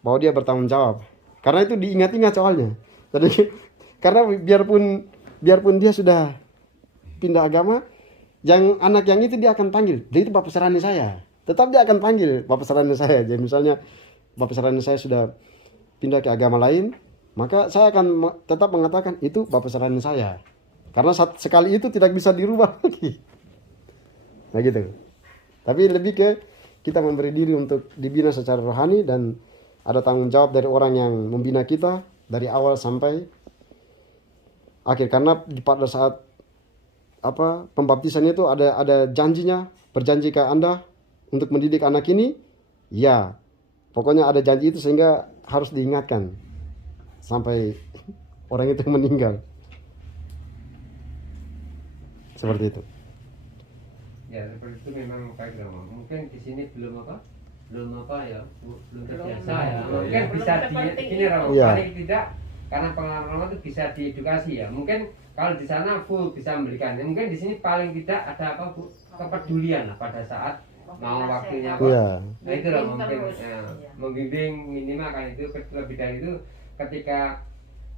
bahwa dia bertanggung jawab. Karena itu diingat-ingat soalnya. Jadi karena biarpun dia sudah pindah agama, yang anak yang itu dia akan panggil, dia itu bapak serani saya. Tetap dia akan panggil bapak serani saya. Jadi misalnya bapak serani saya sudah pindah ke agama lain, maka saya akan tetap mengatakan itu bapak serani saya. Karena sekali itu tidak bisa dirubah lagi. Nah gitu. Tapi lebih ke kita memberi diri untuk dibina secara rohani, dan ada tanggung jawab dari orang yang membina kita dari awal sampai akhir. Karena pada saat pembaptisan itu ada janjinya, berjanji ke Anda untuk mendidik anak ini, ya pokoknya ada janji itu, sehingga harus diingatkan sampai orang itu meninggal. Seperti itu. Ya seperti itu memang baik dong. Mungkin di sini belum terbiasa ya. Mungkin bisa gini Romo, Iya. paling tidak karena pengalaman Romo itu bisa diedukasi ya. Mungkin kalau di sana full bisa memberikannya. Mungkin di sini paling tidak ada apa Bu, kepedulian lah pada saat mau waktunya Pak. Iya. Nah itu loh mungkin Terus. ya, Iya. membimbing minimal kan itu. Lebih dari itu ketika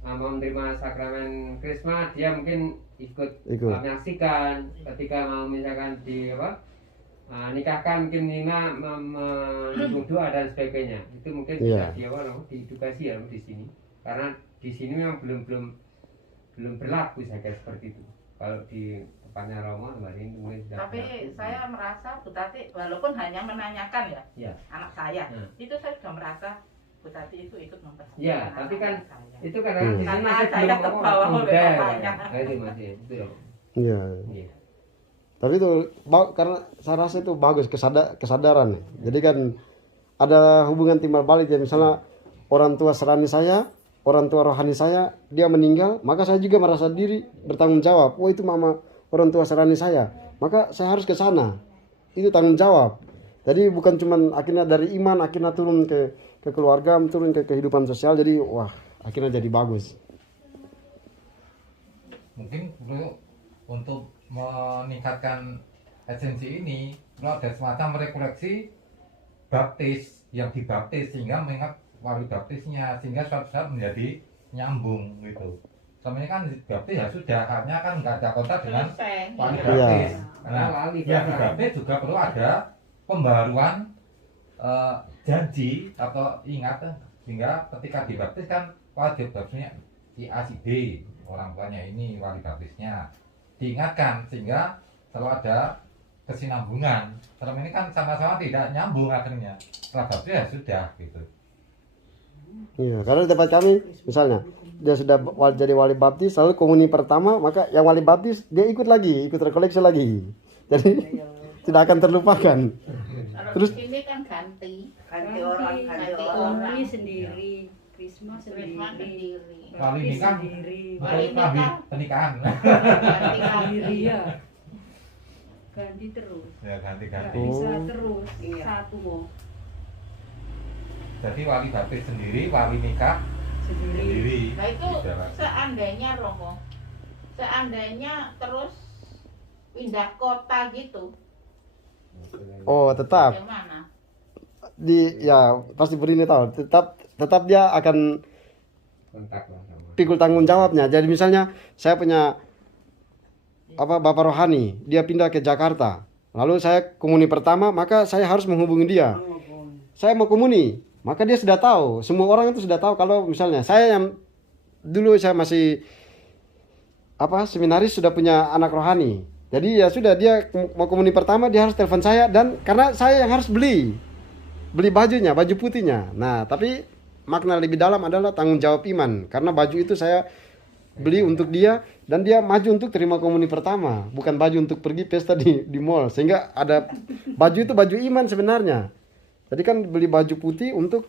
mau menerima sakramen Krisma dia mungkin ikut. menyaksikan. Ketika mau misalkan nikahkan mungkin mendukung doa dan sebagainya, itu mungkin bisa diedukasi ya di sini, karena di sini memang belum berlaku saya kira seperti itu. Kalau di tempatnya Romo kemarin mungkin sudah Tapi berlaku. saya merasa Bu Tati walaupun hanya menanyakan ya, Ya. anak saya, Hmm. itu saya sudah merasa Bu Tati itu ikut memperhatikan. Ya, tapi kan anak saya. itu karena Hmm. di sini Karena masih saya belum kebawa oleh muda. bapaknya. Nah, itu masih itu loh. Iya. Iya. Tapi itu karena saya rasa itu bagus kesadaran. Jadi kan ada hubungan timbal balik ya, misalnya orang tua serani saya, orang tua rohani saya, dia meninggal, maka saya juga merasa diri bertanggung jawab. Oh itu mama orang tua serani saya, maka saya harus ke sana. Itu tanggung jawab. Jadi bukan cuman akhirnya dari iman akhirnya turun ke keluarga, turun ke kehidupan sosial. Jadi wah akhirnya jadi bagus. Mungkin perlu untuk meningkatkan esensi ini, perlu ada semacam rekoleksi baptis yang dibaptis sehingga mengingat wali baptisnya, sehingga suatu saat menjadi nyambung gitu. Selama ini kan baptis ya sudah, artinya kan nggak ada kontak dengan Selesai. wali Iya. baptis. Karena Nah, lali yang bahkan. dibaptis juga perlu ada pembaruan janji atau ingatan, sehingga ketika dibaptis kan wajib baptisnya si A si B, orang tuanya ini wali baptisnya diingatkan, sehingga selalu ada kesinambungan. Selama ini kan sama-sama tidak nyambung, akhirnya setelah baptis ya sudah gitu. Iya, karena di tempat kami misalnya dia sudah jadi wali baptis, lalu komuni pertama, maka yang wali baptis dia ikut rekoleksi lagi. Jadi tidak akan terlupakan. Kalau Terus- di sini kan ganti Ganti orang. Ini sendiri, Krisma Krisma sendiri. sendiri. Wali nikah sendiri. betul kami pernikahan. Ganti Sendiri ya. Ganti terus. Ya Nggak ganti-ganti. bisa terus. Iya. Satu mau Jadi wali baptis sendiri, wali nikah sendiri. sendiri. Nah itu Jalan. seandainya Romo, seandainya terus pindah kota gitu, Oh tetap bagaimana? ya pasti Bu Rini tahu, tetap dia akan Kontak lah sama. pikul tanggung jawabnya. Jadi misalnya saya punya bapak rohani, dia pindah ke Jakarta, lalu saya komuni pertama, maka saya harus menghubungi dia. Saya mau komuni, maka dia sudah tahu, semua orang itu sudah tahu kalau misalnya saya yang dulu saya masih seminaris sudah punya anak rohani. Jadi ya sudah, dia mau komuni pertama dia harus telepon saya, dan karena saya yang harus beli bajunya, baju putihnya. Nah, tapi makna lebih dalam adalah tanggung jawab iman, karena baju itu saya beli untuk dia, dan dia maju untuk terima komuni pertama, bukan baju untuk pergi pesta di mall. Sehingga ada baju itu baju iman sebenarnya. Jadi kan beli baju putih untuk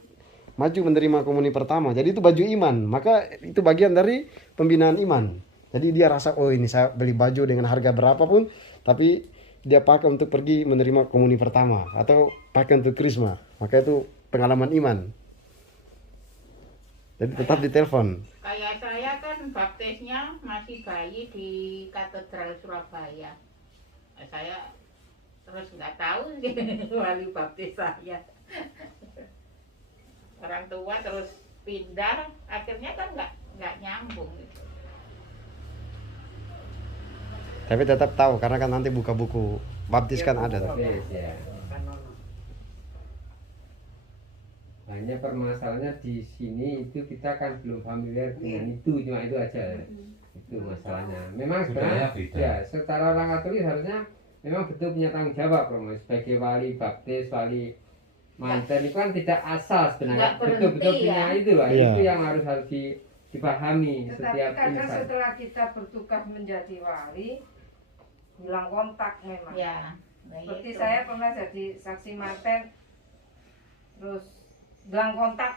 maju menerima komuni pertama. Jadi itu baju iman, maka itu bagian dari pembinaan iman. Jadi dia rasa, oh ini saya beli baju dengan harga berapapun, tapi dia pakai untuk pergi menerima komuni pertama atau pakai untuk krisma. Maka itu pengalaman iman. Jadi tetap ditelepon. Kayak saya kan baptisnya masih bayi di Katedral Surabaya. Nah, saya terus nggak tahu sih wali baptis saya. Orang tua terus pindah, akhirnya kan nggak nyambung gitu. Tapi tetap tahu karena kan nanti buka buku baptis kan ada tuh. Yes, ya. Hanya permasalahannya di sini itu kita kan belum familiar dengan itu, cuma itu aja. Itu masalahnya. Memang Budaya sebenarnya beda. ya secara orang Katolik harusnya memang betul punya tanggung jawab Romo sebagai wali baptis, wali manten itu kan tidak asal sebenarnya, Nggak berhenti, betul-betul punya ya. itu Pak. Iya. Itu yang harus dipahami Tetapi setiap kadang insan. setelah kita bertugas menjadi wali, hilang kontak memang. Ya. Nah, Seperti itu. saya pernah jadi saksi manten, terus hilang kontak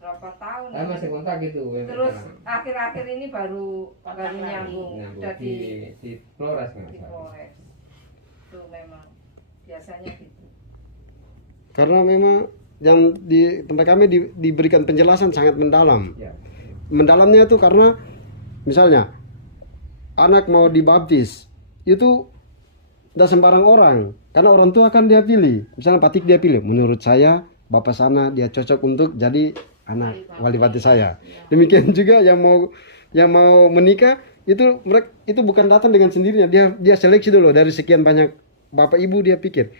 berapa tahun. Saya masih kontak gitu. Terus akhir-akhir ini baru Kontak lagi. nyambung, Nyambung udah di Flores nggak di salah. Polres. Itu memang biasanya gitu. Karena memang yang di tempat kami diberikan penjelasan sangat mendalam. Ya. Mendalamnya itu karena misalnya anak mau dibaptis itu tidak sembarang orang, karena orang tua kan dia pilih. Misalnya Patik dia pilih, menurut saya bapak sana dia cocok untuk jadi anak wali baptis saya. Demikian juga yang mau menikah itu mereka itu bukan datang dengan sendirinya, dia seleksi dulu dari sekian banyak bapak ibu, dia pikir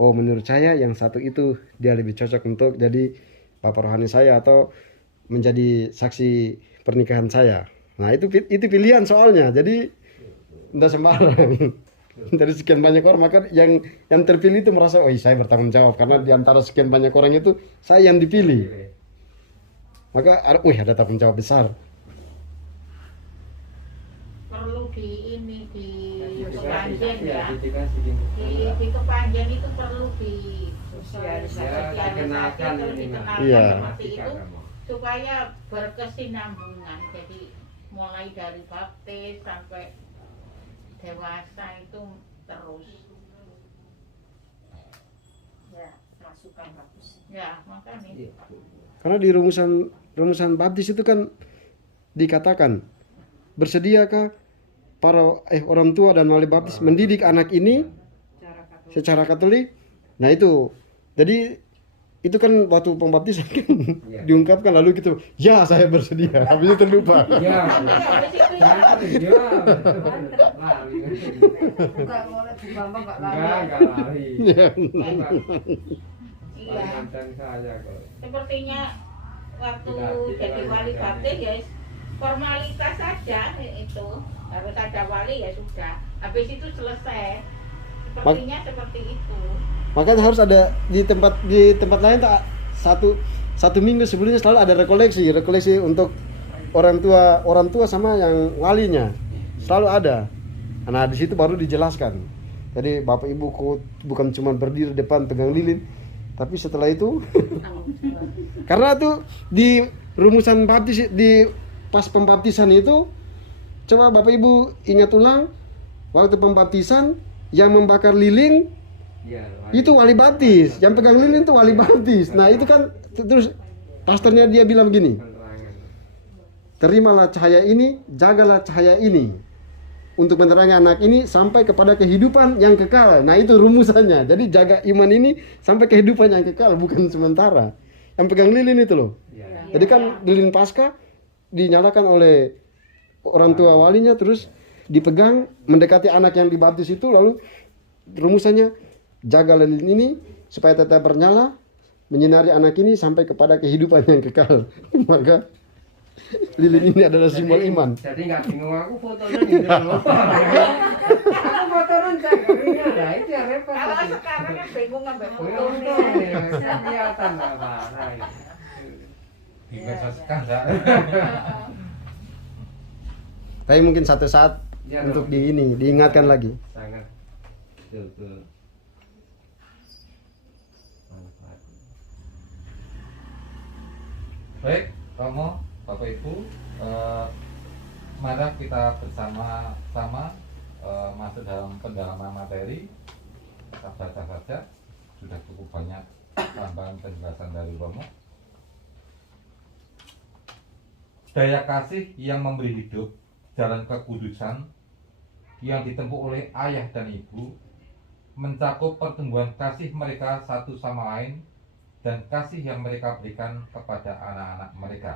oh menurut saya yang satu itu dia lebih cocok untuk jadi bapak rohani saya atau menjadi saksi pernikahan saya. Nah itu pilihan soalnya, jadi tidak sembarang. Dari sekian banyak orang, maka yang terpilih itu merasa oh saya bertanggung jawab karena di antara sekian banyak orang itu saya yang dipilih. Maka ada tanggung jawab besar. Perlu di kepanjen Ya, ya. dikasih Di kepanjen itu perlu di Sosialisasi. ya, dikenalkan terus ini, Mas. dikenalkan Iya. seperti itu supaya berkesinambungan. Jadi mulai dari baptis sampai dewasa itu terus. Ya, masukan bagus. Ya, makanya. Iya. Karena di rumusan baptis itu kan dikatakan bersediakah para orang tua dan wali baptis mendidik anak ini secara Katolik. Nah itu, jadi itu kan waktu pembaptisan kan Iya. diungkapkan lalu gitu, ya saya bersedia, habis itu lupa. Ya, Habis itu ya, jangan, ya, lari. Enggak boleh Bu Bambang enggak lari. Enggak lari. iya. Wali mantan saya kok. Sepertinya waktu jadi wali baptis ya formalitas saja itu, harus ada wali ya sudah, habis itu selesai. Sepertinya seperti itu. Makanya harus ada di tempat lain tak satu minggu sebelumnya selalu ada rekoleksi untuk orang tua sama yang walinya selalu ada. Nah di situ baru dijelaskan. Jadi bapak ibu bukan cuma berdiri depan pegang lilin, tapi setelah itu karena tuh di rumusan baptis di pas pembaptisan itu, coba bapak ibu ingat ulang waktu pembaptisan yang membakar lilin Iya, itu wali baptis, yang pegang lilin itu wali baptis. Nah itu kan terus pastornya dia bilang gini, penerangan. terimalah cahaya ini, jagalah cahaya ini untuk menerangi anak ini sampai kepada kehidupan yang kekal. Nah itu rumusannya. Jadi jaga iman ini sampai kehidupan yang kekal, bukan sementara. Yang pegang lilin itu loh. Iya. Jadi kan lilin Paskah dinyalakan oleh orang tua walinya, terus dipegang mendekati anak yang dibaptis itu, lalu rumusannya jaga lilin ini supaya tetap bernyala menyinari anak ini sampai kepada kehidupan yang kekal. Maka lilin ini adalah simbol iman. Jadi nggak bingung aku fotonya di dalam. Aku mau turun jaganya. Nah itu yang repot. Kalau sekarang kan bingung ngambil Oh, ya, fotonya. betul, ya. Kelihatan lah Pak. Nah, itu. Dimensikan enggak? Tapi mungkin satu saat Ya, untuk dong. diingatkan lagi. Sangat betul. Manfaat. Baik, Romo, Bapak Ibu, mari kita bersama-sama masuk dalam pendalaman materi. Kita baca saja, sudah cukup banyak tambahan penjelasan dari Romo. Daya kasih yang memberi hidup, jalan kekudusan yang ditempuh oleh ayah dan ibu mencakup pertumbuhan kasih mereka satu sama lain dan kasih yang mereka berikan kepada anak-anak mereka.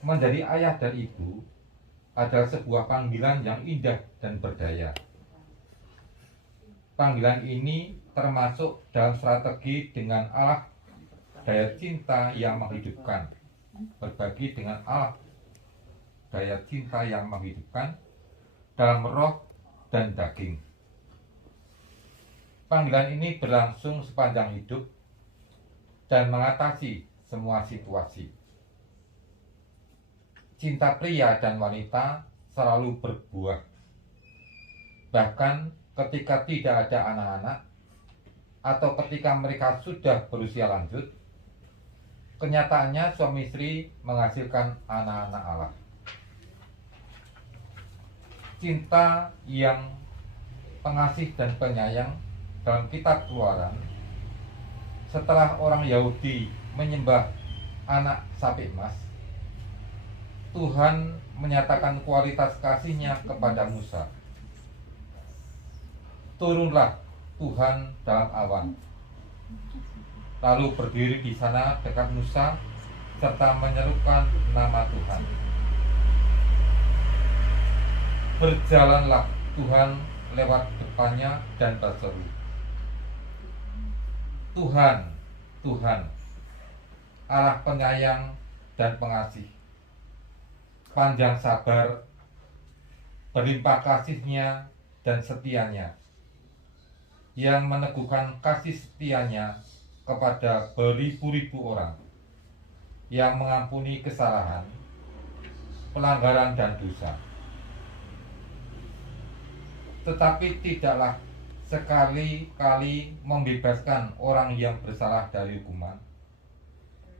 Menjadi ayah dan ibu adalah sebuah panggilan yang indah dan berdaya. Panggilan ini termasuk dalam strategi dengan Allah, daya cinta yang menghidupkan, berbagi dengan Allah, daya cinta yang menghidupkan dalam roh dan daging. Panggilan ini berlangsung sepanjang hidup dan mengatasi semua situasi. Cinta pria dan wanita selalu berbuah. Bahkan ketika tidak ada anak-anak atau ketika mereka sudah berusia lanjut, kenyataannya suami istri menghasilkan anak-anak Allah. Cinta yang pengasih dan penyayang dalam kitab Keluaran, setelah orang Yahudi menyembah anak sapi emas, Tuhan menyatakan kualitas kasih-Nya kepada Musa. Turunlah Tuhan dalam awan, lalu berdiri di sana dekat Musa serta menyerukan nama Tuhan. Berjalanlah Tuhan lewat depannya dan berseru, Tuhan, Tuhan, Allah penyayang dan pengasih, panjang sabar, berlimpah kasih-Nya dan setia-Nya, yang meneguhkan kasih setia-Nya kepada beribu-ribu orang, yang mengampuni kesalahan, pelanggaran dan dosa. Tetapi tidaklah sekali-kali membebaskan orang yang bersalah dari hukuman,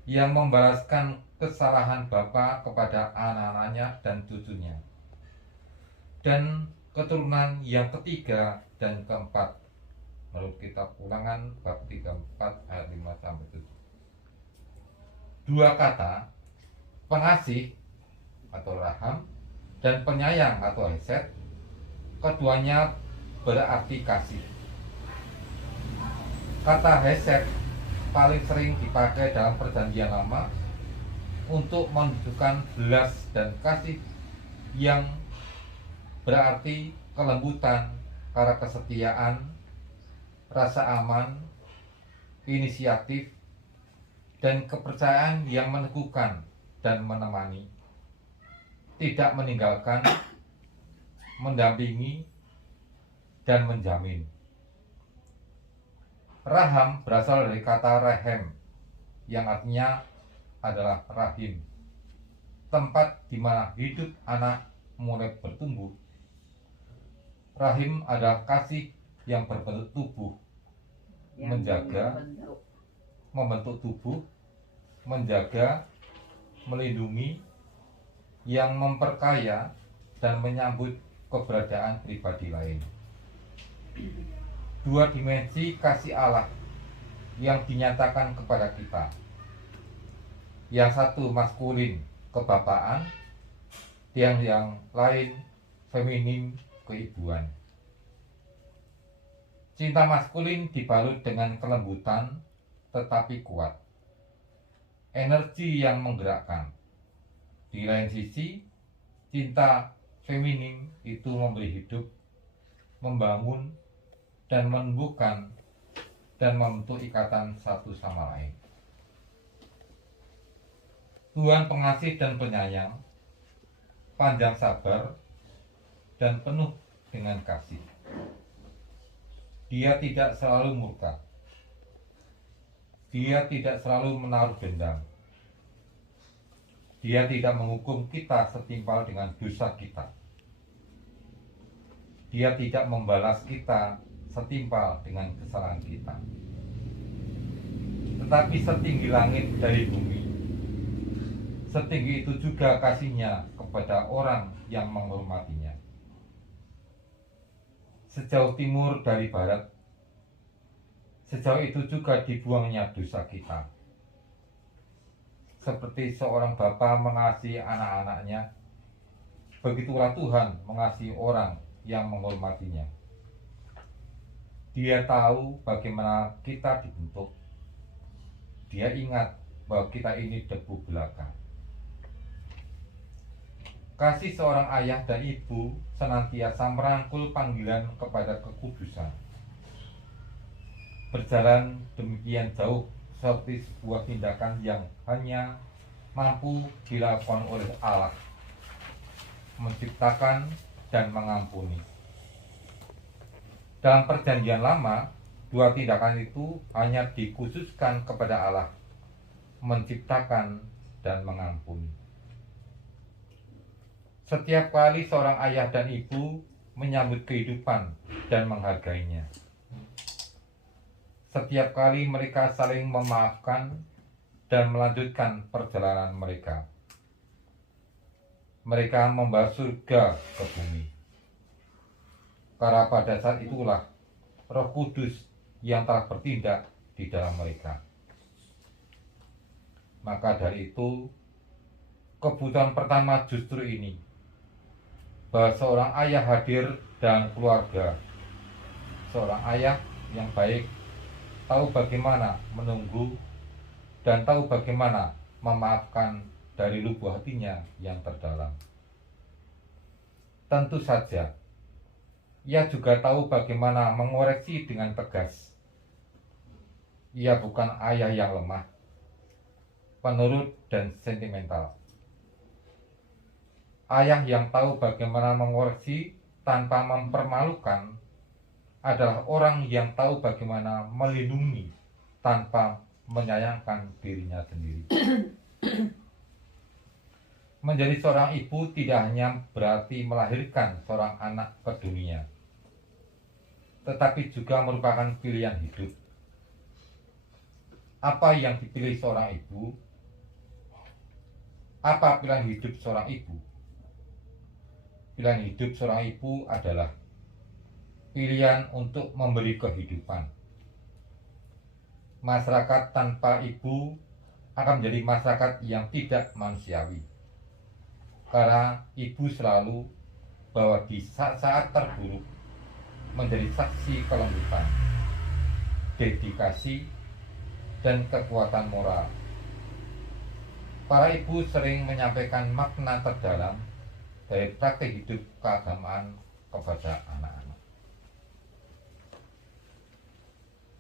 yang membalaskan kesalahan bapa kepada anak-anaknya dan cucunya, dan keturunan yang ketiga dan keempat, menurut kitab Ulangan bab 34 ayat 5-7. Dua kata, pengasih atau raham dan penyayang atau hesed, keduanya berarti kasih. Kata hesed paling sering dipakai dalam Perjanjian Lama untuk menunjukkan belas dan kasih yang berarti kelembutan, karena kesetiaan, rasa aman, inisiatif, dan kepercayaan yang meneguhkan dan menemani, tidak meninggalkan, mendampingi, dan menjamin. Raham berasal dari kata rehem, yang artinya adalah rahim, tempat di mana hidup anak mulai bertumbuh. Rahim adalah kasih yang berbentuk tubuh, menjaga, membentuk tubuh, menjaga, melindungi, yang memperkaya dan menyambut keberadaan pribadi lain. Dua dimensi kasih Allah yang dinyatakan kepada kita. Yang satu maskulin, kebapaan, yang lain feminim, keibuan. Cinta maskulin dibalut dengan kelembutan tetapi kuat, energi yang menggerakkan. Di lain sisi, cinta feminim itu memberi hidup, membangun, dan menumbuhkan dan membentuk ikatan satu sama lain. Tuhan pengasih dan penyayang, panjang sabar, dan penuh dengan kasih. Dia tidak selalu murka. Dia tidak selalu menaruh dendam. Dia tidak menghukum kita setimpal dengan dosa kita. Dia tidak membalas kita setimpal dengan kesalahan kita. Tetapi setinggi langit dari bumi, setinggi itu juga kasih-Nya kepada orang yang menghormatinya. Sejauh timur dari barat, sejauh itu juga dibuangnya dosa kita. Seperti seorang bapa mengasihi anak-anaknya, begitulah Tuhan mengasihi orang yang menghormatinya. Dia tahu bagaimana kita dibentuk. Dia ingat bahwa kita ini debu belaka. Kasih seorang ayah dan ibu senantiasa merangkul panggilan kepada kekudusan. Berjalan demikian jauh seperti sebuah tindakan yang hanya mampu dilakukan oleh Allah, menciptakan dan mengampuni. Dalam perjanjian lama, dua tindakan itu hanya dikhususkan kepada Allah, menciptakan dan mengampuni. Setiap kali seorang ayah dan ibu menyambut kehidupan dan menghargainya, setiap kali mereka saling memaafkan dan melanjutkan perjalanan mereka, mereka membawa surga ke bumi. Karena pada saat itulah Roh Kudus yang telah bertindak di dalam mereka. Maka dari itu, kebutuhan pertama justru ini, bahwa seorang ayah hadir dalam keluarga. Seorang ayah yang baik tahu bagaimana menunggu dan tahu bagaimana memaafkan dari lubuk hatinya yang terdalam. Tentu saja, ia juga tahu bagaimana mengoreksi dengan tegas. Ia bukan ayah yang lemah, penurut dan sentimental. Ayah yang tahu bagaimana mengoreksi tanpa mempermalukan adalah orang yang tahu bagaimana melindungi tanpa menyayangkan dirinya sendiri. Menjadi seorang ibu tidak hanya berarti melahirkan seorang anak ke dunia, tetapi juga merupakan pilihan hidup. Apa yang dipilih seorang ibu? Apa pilihan hidup seorang ibu? Pilihan hidup seorang ibu adalah pilihan untuk memberi kehidupan. Masyarakat tanpa ibu akan menjadi masyarakat yang tidak manusiawi. Karena ibu selalu bahwa di saat-saat terburuk menjadi saksi kelembutan, dedikasi, dan kekuatan moral. Para ibu sering menyampaikan makna terdalam dari praktik hidup keagamaan kepada anak-anak.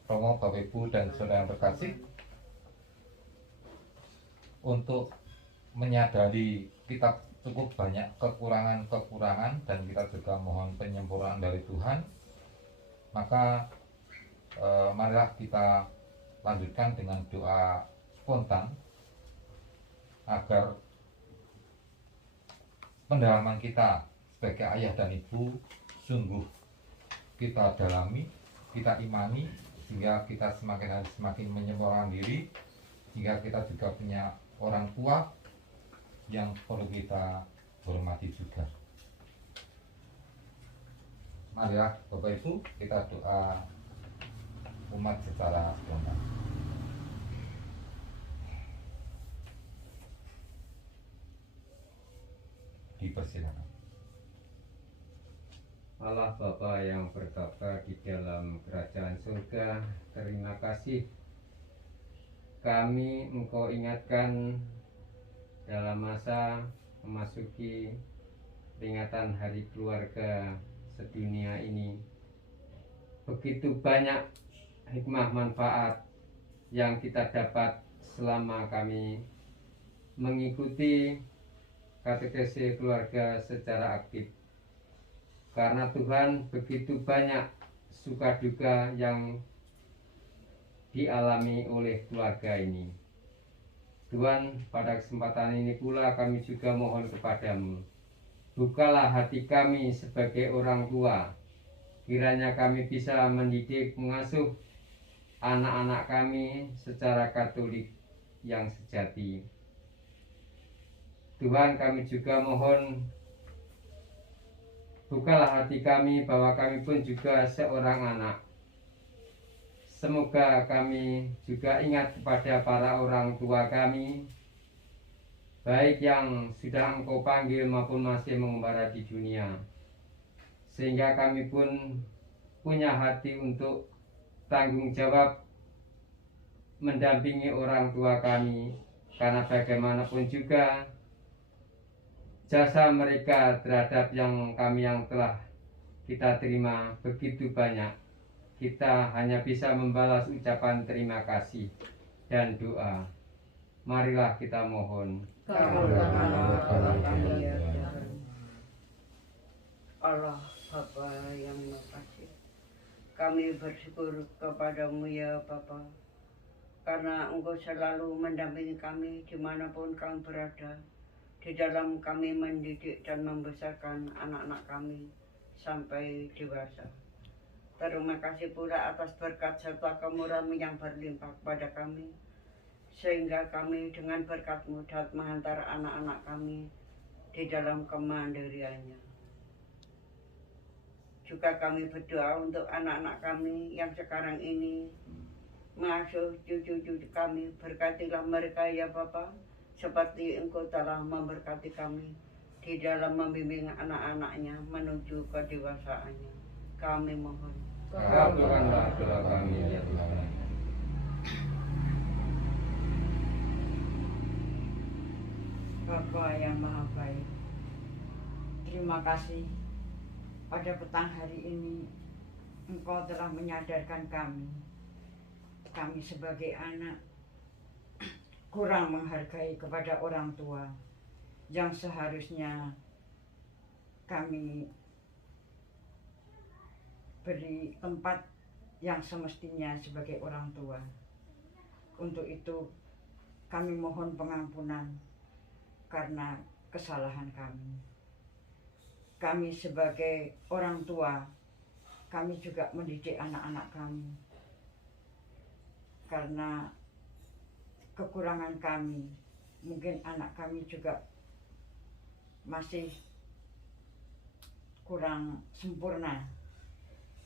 Romo, Bapak Ibu dan Saudara yang terkasih, untuk menyadari kita cukup banyak kekurangan-kekurangan dan kita juga mohon penyempurnaan dari Tuhan, maka marilah kita lanjutkan dengan doa spontan agar pendalaman kita sebagai ayah dan ibu sungguh kita dalami, kita imani, sehingga kita semakin hari semakin menyempurnakan diri, sehingga kita juga punya orang tua yang perlu kita hormati juga. Marilah Bapak Ibu kita doa umat secara spontan. Dipersilakan. Allah Bapa yang bertata di dalam kerajaan surga, terima kasih kami Engkau ingatkan dalam masa memasuki peringatan Hari Keluarga sedunia ini. Begitu banyak hikmah manfaat yang kita dapat selama kami mengikuti katekesi keluarga secara aktif. Karena Tuhan begitu banyak suka duka yang dialami oleh keluarga ini. Tuhan, pada kesempatan ini pula kami juga mohon kepadamu, bukalah hati kami sebagai orang tua. Kiranya kami bisa mendidik, mengasuh anak-anak kami secara Katolik yang sejati. Tuhan, kami juga mohon bukalah hati kami bahwa kami pun juga seorang anak. Semoga kami juga ingat kepada para orang tua kami, baik yang sudah Engkau panggil maupun masih mengembara di dunia, sehingga kami pun punya hati untuk tanggung jawab mendampingi orang tua kami, karena bagaimanapun juga jasa mereka terhadap yang telah kita terima begitu banyak. Kita hanya bisa membalas ucapan terima kasih dan doa. Marilah kita mohon. Allah Bapa yang Maha Kasih, kami bersyukur kepadamu ya Bapa, karena Engkau selalu mendampingi kami dimanapun kami berada, di dalam kami mendidik dan membesarkan anak-anak kami sampai dewasa. Terima kasih pula atas berkat serta kemurahan yang berlimpah kepada kami, sehingga kami dengan berkat-Mu dapat menghantar anak-anak kami di dalam kemandiriannya. Juga kami berdoa untuk anak-anak kami yang sekarang ini mengasuh cucu-cucu kami. Berkatilah mereka ya Bapa, seperti Engkau telah memberkati kami di dalam membimbing anak-anaknya menuju kedewasaannya. Kami mohon. Kabulkanlah doa kami ya Tuhan. Bapa yang Maha Baik, terima kasih pada petang hari ini Engkau telah menyadarkan kami sebagai anak kurang menghargai kepada orang tua yang seharusnya kami beri tempat yang semestinya sebagai orang tua. Untuk itu kami mohon pengampunan karena kesalahan kami. Kami sebagai orang tua, kami juga mendidik anak-anak kami. Karena kekurangan kami, mungkin anak kami juga masih kurang sempurna.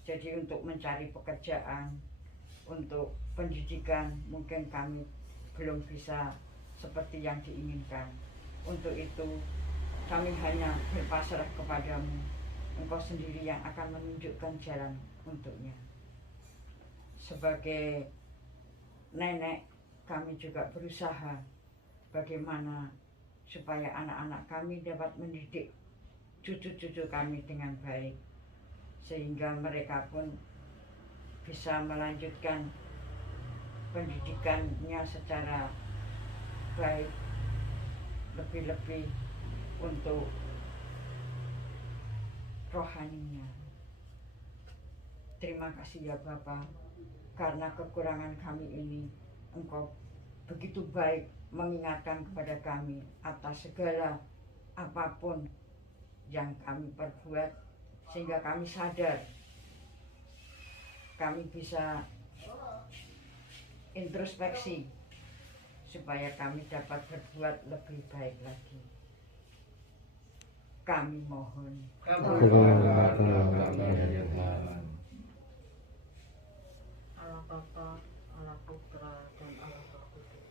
Jadi untuk mencari pekerjaan, untuk pendidikan, mungkin kami belum bisa seperti yang diinginkan. Untuk itu kami hanya berpasrah kepadamu. Engkau sendiri yang akan menunjukkan jalan untuknya. Sebagai nenek, kami juga berusaha bagaimana supaya anak-anak kami dapat mendidik cucu-cucu kami dengan baik, sehingga mereka pun bisa melanjutkan pendidikannya secara baik, lebih-lebih untuk rohaninya. Terima kasih ya Bapa, karena kekurangan kami ini Engkau begitu baik mengingatkan kepada kami atas segala apapun yang kami perbuat, sehingga kami sadar kami bisa introspeksi supaya kami dapat berbuat lebih baik lagi. Kami mohon. Kabulkanlah doa kami ya Tuhan. Allah Bapa, Allah Putra, dan Allah Roh Kudus.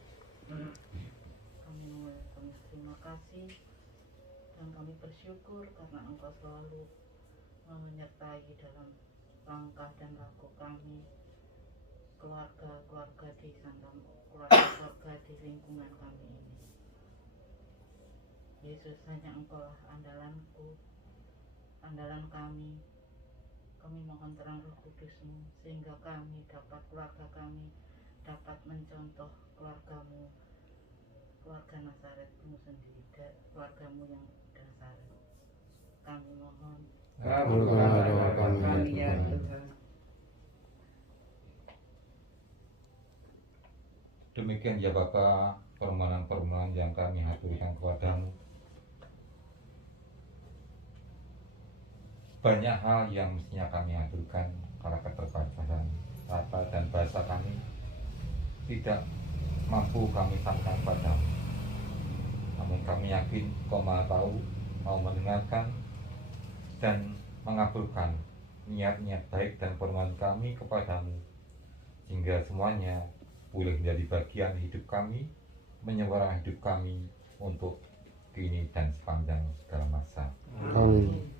Kami mengucapkan terima kasih dan kami bersyukur karena Engkau selalu menyertai dalam langkah dan laku kami, keluarga di santam, keluarga di lingkungan kami ini. Yesus, hanya Engkau lah andalanku, andalan kami. Kami mohon terang Roh Kudus-Mu sehingga kami dapat, keluarga kami dapat mencontoh keluarga-Mu, keluarga Nazaret-Mu sendiri, keluarga-Mu yang Nazaret. Kami mohon. Kabulkanlah doa kami ya Tuhan. Tuhan. Demikian ya Bapa, permohonan-permohonan yang kami haturkan kepadamu. Banyak hal yang mestinya kami haturkan karena keterbatasan kata dan bahasa kami tidak mampu kami sampaikan padamu. Namun kami yakin Kau Maha Tahu, mau mendengarkan dan mengabulkan niat-niat baik dan permohonan kami kepadamu, sehingga semuanya boleh menjadi bagian hidup kami, menyuarakan hidup kami untuk kini dan sepanjang segala masa. Amin.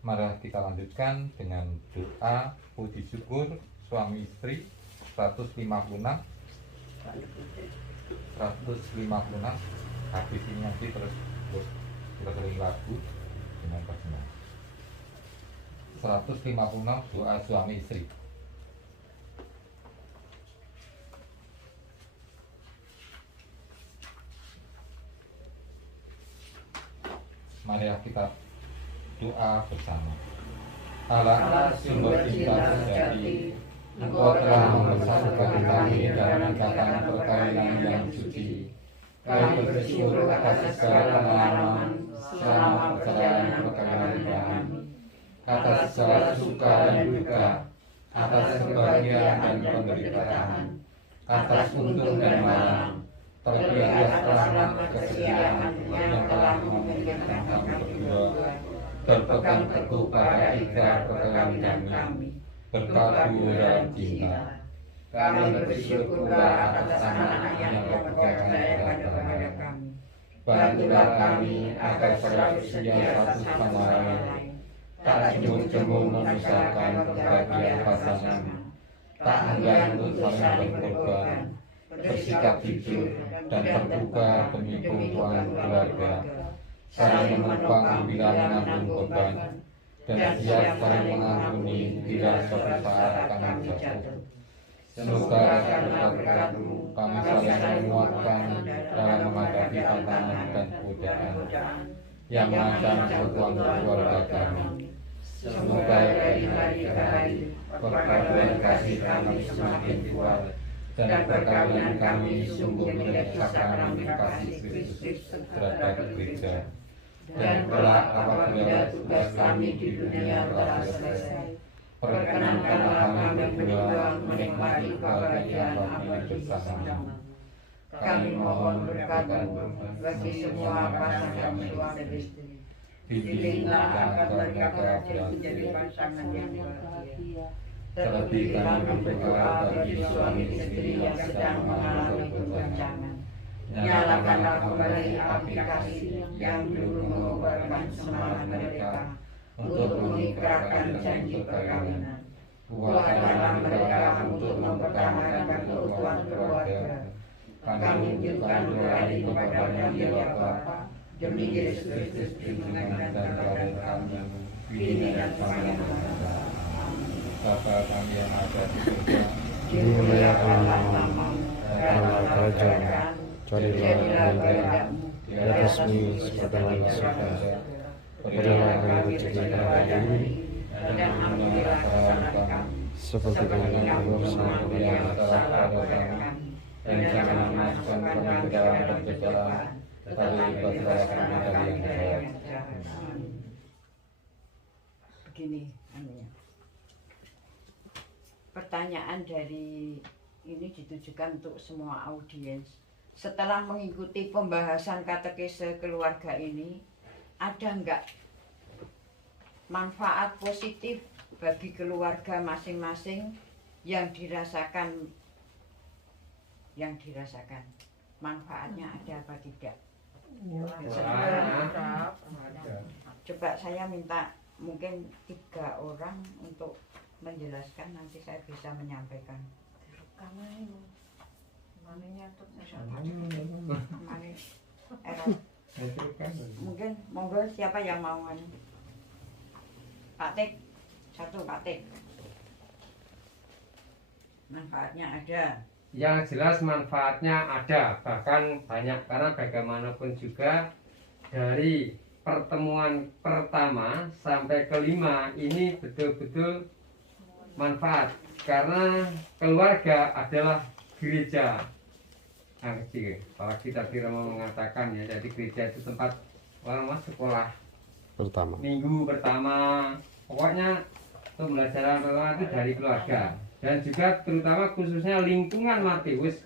Mari kita lanjutkan dengan doa puji syukur suami istri 156. Habis ini nanti terus kita sering lagu dengan persembahan. 156 doa suami istri. Mari kita doa bersama. Allah sumber cinta sejati, Engkau telah mempersatukan kami dalam ikatan perkawinan yang suci. Kami bersyukur atas segala pengalaman selama perjalanan perkawinan kami, atas segala suka dan duka, atas kebahagiaan dan penderitaan, atas untung dan malang, terlebih atas rahmat kesetiaan yang telah memungkinkan kami berdua berpegang teguh pada ikrar perkawinan kami, berpadu dalam cinta. Kami bersyukur atas anak yang Kau percaya kepada kami. Bantulah kami agar selalu setia satu sama lain, tak jemu-jemu memisahkan kebahagiaan pasangan, tak enggan untuk saling berkorban, bersikap jujur dan terbuka demi keutuhan keluarga, saling menopang bila menanggung beban, dan siap saling mengampuni bila suatu saat kami jatuh. Semoga karena berkat-Mu kami saling menguatkan dalam menghadapi tantangan dan godaan yang mengancam keutuhan keluarga kami. Semoga dari hari ke hari perpaduan kasih kami semakin kuat dan perkawinan kami sungguh menjadi sakramen kasih Kristus terhadap gereja. Dan kelak apabila tugas kami di dunia telah selesai, perkenankanlah kami berdua menikmati kebahagiaan abadi bersama. Kami mohon berkat-Mu bagi semua pasangan suami istri. Pilihlah agar mereka menjadi pasangan yang bahagia. Terlebih kami berdoa bagi suami istri yang sedang mengalami goncangan. Nyalakanlah kembali api kasih yang dulu mengobarkan semangat mereka untuk mengikrarkan janji perkawinan. Kuatkanlah mereka untuk mempertahankan keutuhan keluarga. Kami menunjukkan doa ini kepada Dia Bapa, demi Yesus Kristus junjungan dan kawan kami, kini dan selama-lamanya. Bapa kami yang ada di surga, dimuliakanlah namamu, datanglah kerajaan, jadilah kehendak-Mu di atas bumi seperti di surga. Berilah kami rezeki kami hari ini, dan ampunilah kesalahan kami, seperti kami mengampuni yang salah pada kami, dan jangan memasukkan kami ke dalam pencobaan, tetapi bebaskanlah kami dari yang jahat. Begini, anunya. Pertanyaan dari ini ditujukan untuk semua audiens. Setelah mengikuti pembahasan katekese keluarga ini, ada enggak manfaat positif bagi keluarga masing-masing yang dirasakan manfaatnya ada apa tidak? Coba saya minta mungkin 3 orang untuk menjelaskan, nanti saya bisa menyampaikan. Mungkin monggo siapa yang mau? Pak Tek, satu Pak Tek. Manfaatnya ada. Yang jelas manfaatnya ada, bahkan banyak, karena bagaimanapun juga dari pertemuan pertama sampai kelima ini betul-betul manfaat, karena keluarga adalah gereja. Nah, kalau kita tidak mau mengatakan ya, jadi gereja itu tempat orang sekolah pertama, minggu pertama, pokoknya pembelajaran pertama itu dari keluarga. Dan juga terutama khususnya lingkungan Matius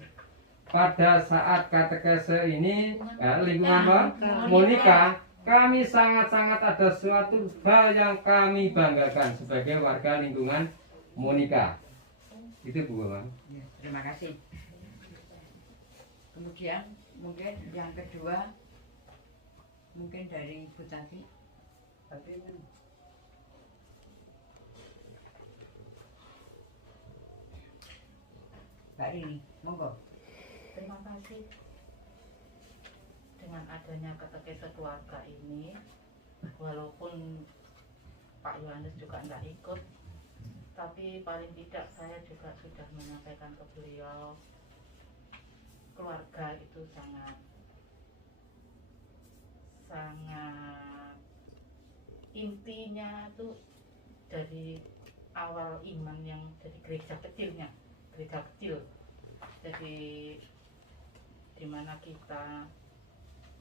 pada saat katekese ini lingkungan Monika, kami sangat-sangat ada suatu hal yang kami banggakan sebagai warga lingkungan Monika. Itu Bu Bang. Ya, terima kasih. Kemudian mungkin yang kedua mungkin dari Ibu Tati. Mbak Rini, monggo. Terima kasih. Dengan adanya katekese keluarga ini, walaupun Pak Yohanes juga tidak ikut, tapi paling tidak saya juga sudah menyampaikan ke beliau, keluarga itu sangat intinya tuh dari awal iman yang dari gereja kecilnya, gereja kecil. Jadi di mana kita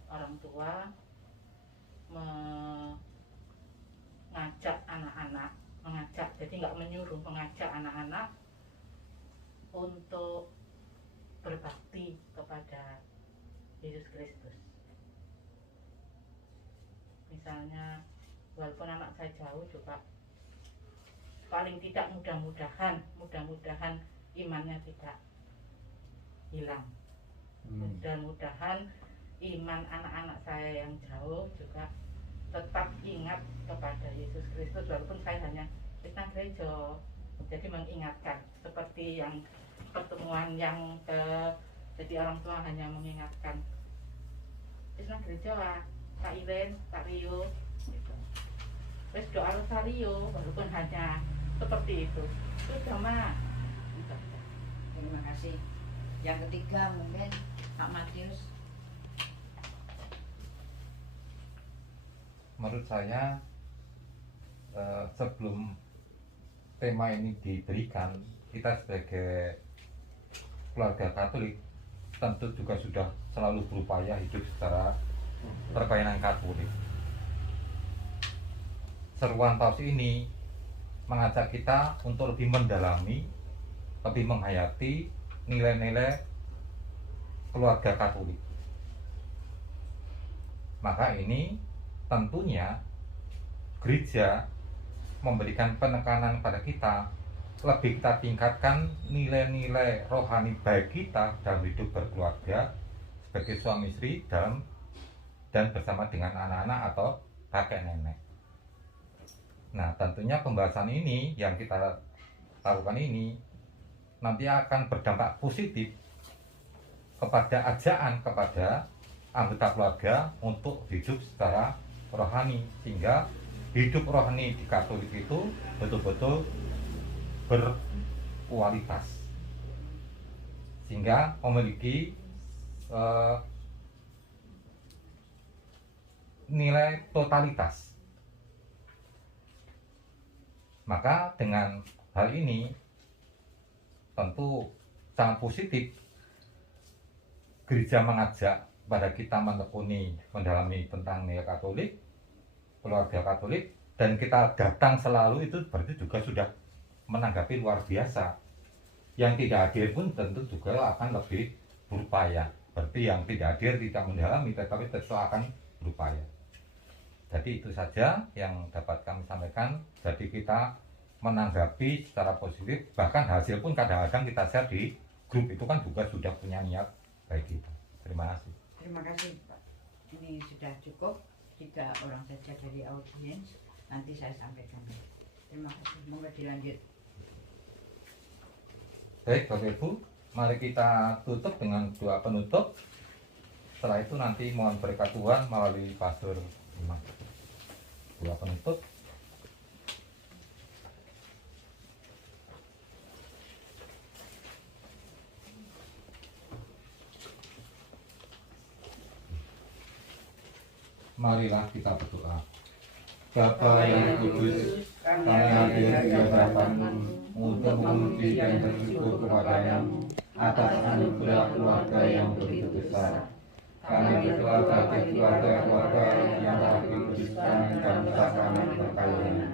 orang tua mengajak anak-anak, jadi nggak menyuruh, mengajak anak-anak untuk berbakti kepada Yesus Kristus. Misalnya walaupun anak saya jauh juga paling tidak mudah-mudahan imannya tidak hilang. Mudah-mudahan iman anak-anak saya yang jauh juga tetap ingat kepada Yesus Kristus walaupun saya hanya Kristen gereja. Jadi mengingatkan seperti yang pertemuan yang jadi orang tua hanya mengingatkan Kristen gereja lah, Kak Ilen, Kak Rio gitu. Terus doa rosario walaupun hanya seperti itu. Sudah mah. Terima kasih. Yang ketiga mungkin Pak Matius. Menurut saya sebelum tema ini diberikan, kita sebagai keluarga Katolik tentu juga sudah selalu berupaya hidup secara perkainan Katolik. Seruan Paus ini mengajak kita untuk lebih mendalami, lebih menghayati nilai-nilai keluarga Katolik. Maka ini tentunya gereja memberikan penekanan pada kita, lebih kita tingkatkan nilai-nilai rohani baik kita dalam hidup berkeluarga sebagai suami istri dan bersama dengan anak-anak atau kakek nenek. Nah, tentunya pembahasan ini yang kita lakukan ini nanti akan berdampak positif kepada ajaan kepada anggota keluarga untuk hidup secara rohani, sehingga hidup rohani di Katolik itu betul-betul berkualitas, sehingga memiliki nilai totalitas. Maka dengan hal ini tentu sangat positif gereja mengajak pada kita menekuni, mendalami tentang nilai Katolik, keluarga Katolik, dan kita datang selalu, itu berarti juga sudah menanggapi luar biasa. Yang tidak hadir pun tentu juga akan lebih berupaya. Berarti yang tidak hadir tidak mendalami, tetapi tetap akan berupaya. Jadi itu saja yang dapat kami sampaikan. Jadi kita menanggapi secara positif, bahkan hasil pun kadang-kadang kita share di grup, itu kan juga sudah punya niat baik kita. Terima kasih. Terima kasih Pak. Ini sudah cukup, 3 orang saja dari audiens. Nanti saya sampaikan. Terima kasih. Monggo dilanjut. Baik Bapak Ibu, mari kita tutup dengan doa penutup. Setelah itu nanti mohon berkat Tuhan melalui Pastor Imam. Doa penutup. Marilah kita berdoa. Bapa yang kudus, kami hadir di hadapan-Mu untuk memuji dan bersyukur kepada-Mu atas anugerah keluarga yang begitu besar. Kami berdoa bagi keluarga-keluarga yang telah dikuduskan dan sakramen perkawinannya.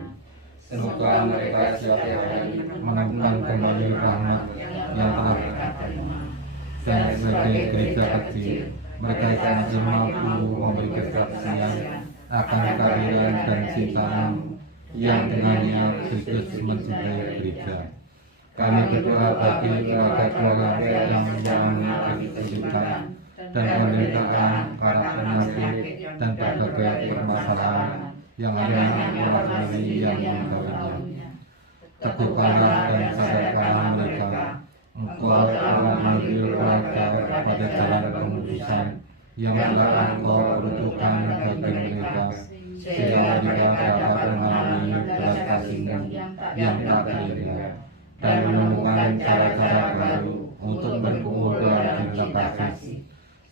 Semoga mereka setiap hari menemukan kembali rahmat yang telah diterima. Dan sebagai gereja kecil, mereka sangat mampu memberi kesaksian akan kehadiran dan cinta-Mu yang dengannya Kristus mencintai gereja. Kami berdoa bagi keluarga-keluarga yang mengalami kesulitan dan penderitaan, para penyakit dan berbagai permasalahan yang ada di famili yang menggawainya. Teguhkanlah dan sadarkanlah mereka. Engkau telah mengambil keluarga pada jalan pengudusan yang telah Engkau peruntukkan bagi mereka, sehingga mereka dapat mengalami belas kasih-Mu yang tak terhingga dan menemukan cara-cara baru untuk berkumpul dalam cinta kasih.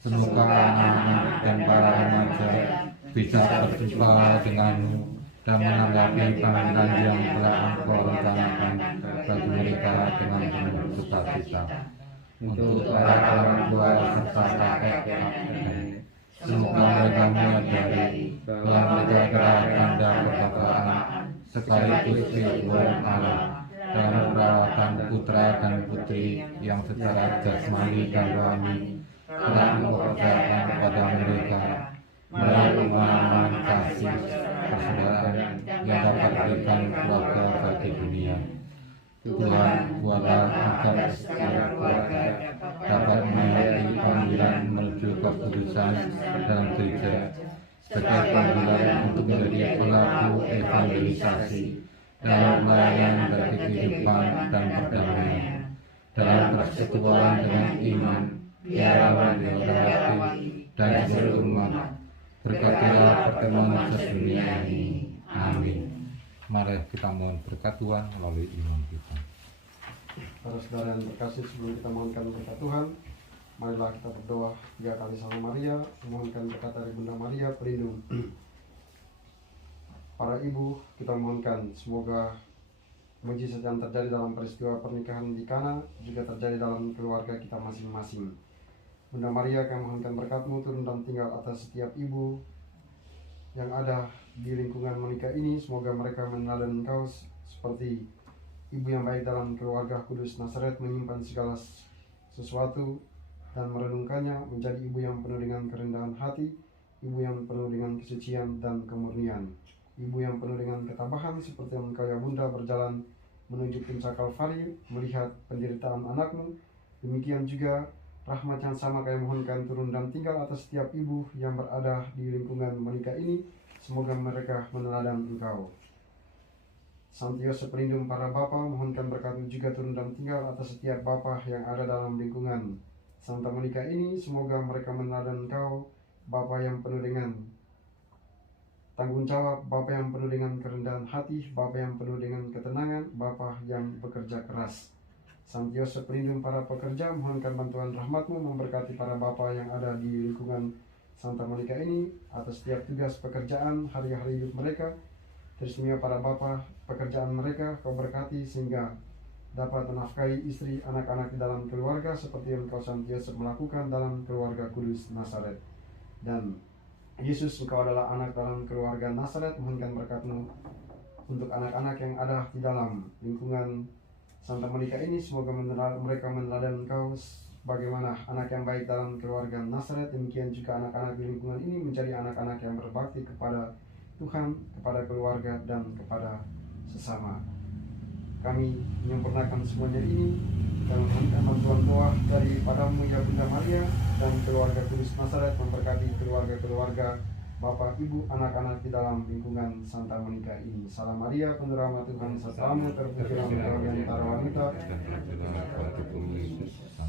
Semoga anak-anak dan para remaja bisa berjumpa dengan-Mu dan menanggapi panggilan yang telah Engkau rencanakan bagi mereka dengan penuh sukacita. Untuk para orang tua serta kakek-kakek, semoga mereka menyadari bahwa mereka adalah tanda kebapakan sekaligus firman Allah dalam perawatan putra dan putri yang secara jasmani dan rohani telah mengerjakan kepada mereka melalui pengalaman kasih persaudaraan yang dapat berikan keluarga bagi dunia. Tuhan, buatlah agar setiap keluarga dapat mengerti panggilan menuju kekudusan dalam gereja sebagai panggilan untuk menjadi pelaku evangelisasi dalam pelayanan bagi kehidupan dan perdamaian dalam persekutuan dengan iman, biarawan dihormati dan seluruh umat. Berkatilah pertemuan sedunia ini. Amin. Mari kita mohon berkat Tuhan melalui iman kita. Para saudara yang terkasih, sebelum kita mohonkan berkat Tuhan, marilah kita berdoa 3 kali Salama Maria, memohonkan berkat dari Bunda Maria pelindung. Para ibu, kita mohonkan semoga mujizat yang terjadi dalam peristiwa pernikahan di Kana juga terjadi dalam keluarga kita masing-masing. Bunda Maria, kami mohonkan berkat-Mu turun dan tinggal atas setiap ibu yang ada di lingkungan menikah ini. Semoga mereka meneladani Engkau seperti ibu yang baik dalam keluarga Kudus Nazaret, menyimpan segala sesuatu dan merenungkannya, menjadi ibu yang penuh dengan kerendahan hati, ibu yang penuh dengan kesucian dan kemurnian, ibu yang penuh dengan ketabahan seperti yang Engkau ya Bunda berjalan menuju puncak Kalvari melihat penderitaan anakmu. Demikian juga rahmat yang sama kami mohonkan turun dan tinggal atas setiap ibu yang berada di lingkungan menikah ini. Semoga mereka meneladani Engkau. Santo Yosef pelindung para bapa, mohonkan berkat-Mu juga turun dan tinggal atas setiap bapa yang ada dalam lingkungan Santa Monica ini. Semoga mereka meneladani Engkau, bapa yang penuh dengan tanggung jawab, bapa yang penuh dengan kerendahan hati, bapa yang penuh dengan ketenangan, bapa yang bekerja keras. Santo Yosef pelindung para pekerja, mohonkan bantuan rahmat-Mu memberkati para bapa yang ada di lingkungan Santa Monica ini atas setiap tugas pekerjaan hari-hari hidup mereka. Terismia para bapa, pekerjaan mereka Kau berkati sehingga dapat menafkahi istri, anak-anak di dalam keluarga seperti yang Kau Santo Yosef melakukan dalam keluarga Kudus Nazaret. Dan Yesus, Engkau adalah anak dalam keluarga Nazaret, mohonkan berkat-Mu untuk anak-anak yang ada di dalam lingkungan Santa Monica ini. Semoga mereka meneladani Engkau bagaimana anak yang baik dalam keluarga Nazaret. Demikian juga anak-anak di lingkungan ini menjadi anak-anak yang berbakti kepada Tuhan, kepada keluarga, dan kepada sesama. Kami menyempurnakan semuanya ini dan memohonkan bantuan doa daripada-Mu ya Bunda Maria, dan keluarga Kudus Nazaret memberkati keluarga-keluarga Bapak, Ibu, anak-anak di dalam lingkungan Santa Monica ini. Salam Maria, penuh rahmat Tuhan sertamu, terpujilah Engkau di antara wanita.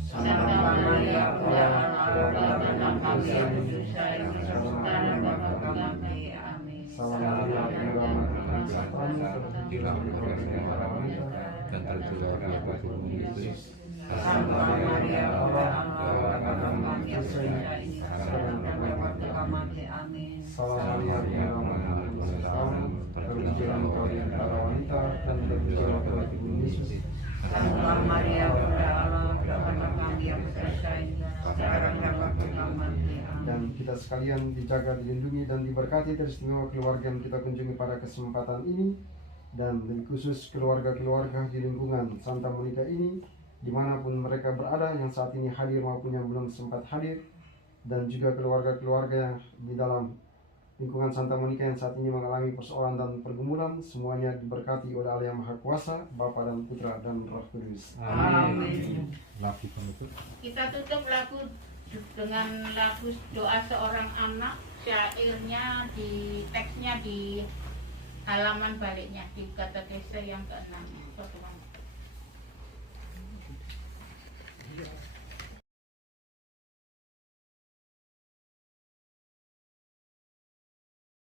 Santa Maria, Salam Maria, penuh rahmat Tuhan sertamu, terpujilah Engkau di antara wanita. Dan terpujilah Engkau di Yesus. Santa Maria, Salam Maria, penuh rahmat Tuhan sertamu, terpujilah Engkau di antara wanita, dan terpujilah Tuhan Yesus. Santa Maria, Bunda Allah, doakanlah kami yang berdosa ini, sekarang dan waktu kami. Dan kita sekalian dijaga, dilindungi, dan diberkati teristimewa keluarga yang kita kunjungi pada kesempatan ini, dan lebih khusus keluarga-keluarga di lingkungan Santa Monica ini, dimanapun mereka berada, yang saat ini hadir maupun yang belum sempat hadir, dan juga keluarga-keluarga yang di dalam lingkungan Santa Monica yang saat ini mengalami persoalan dan pergumulan. Semuanya diberkati oleh Allah yang Maha Kuasa, Bapa dan Putra dan Roh Kudus. Amin. Lagu penutup. Kita tutup lagu dengan lagu doa seorang anak. Syairnya di teksnya di halaman baliknya di katekese yang ke-6.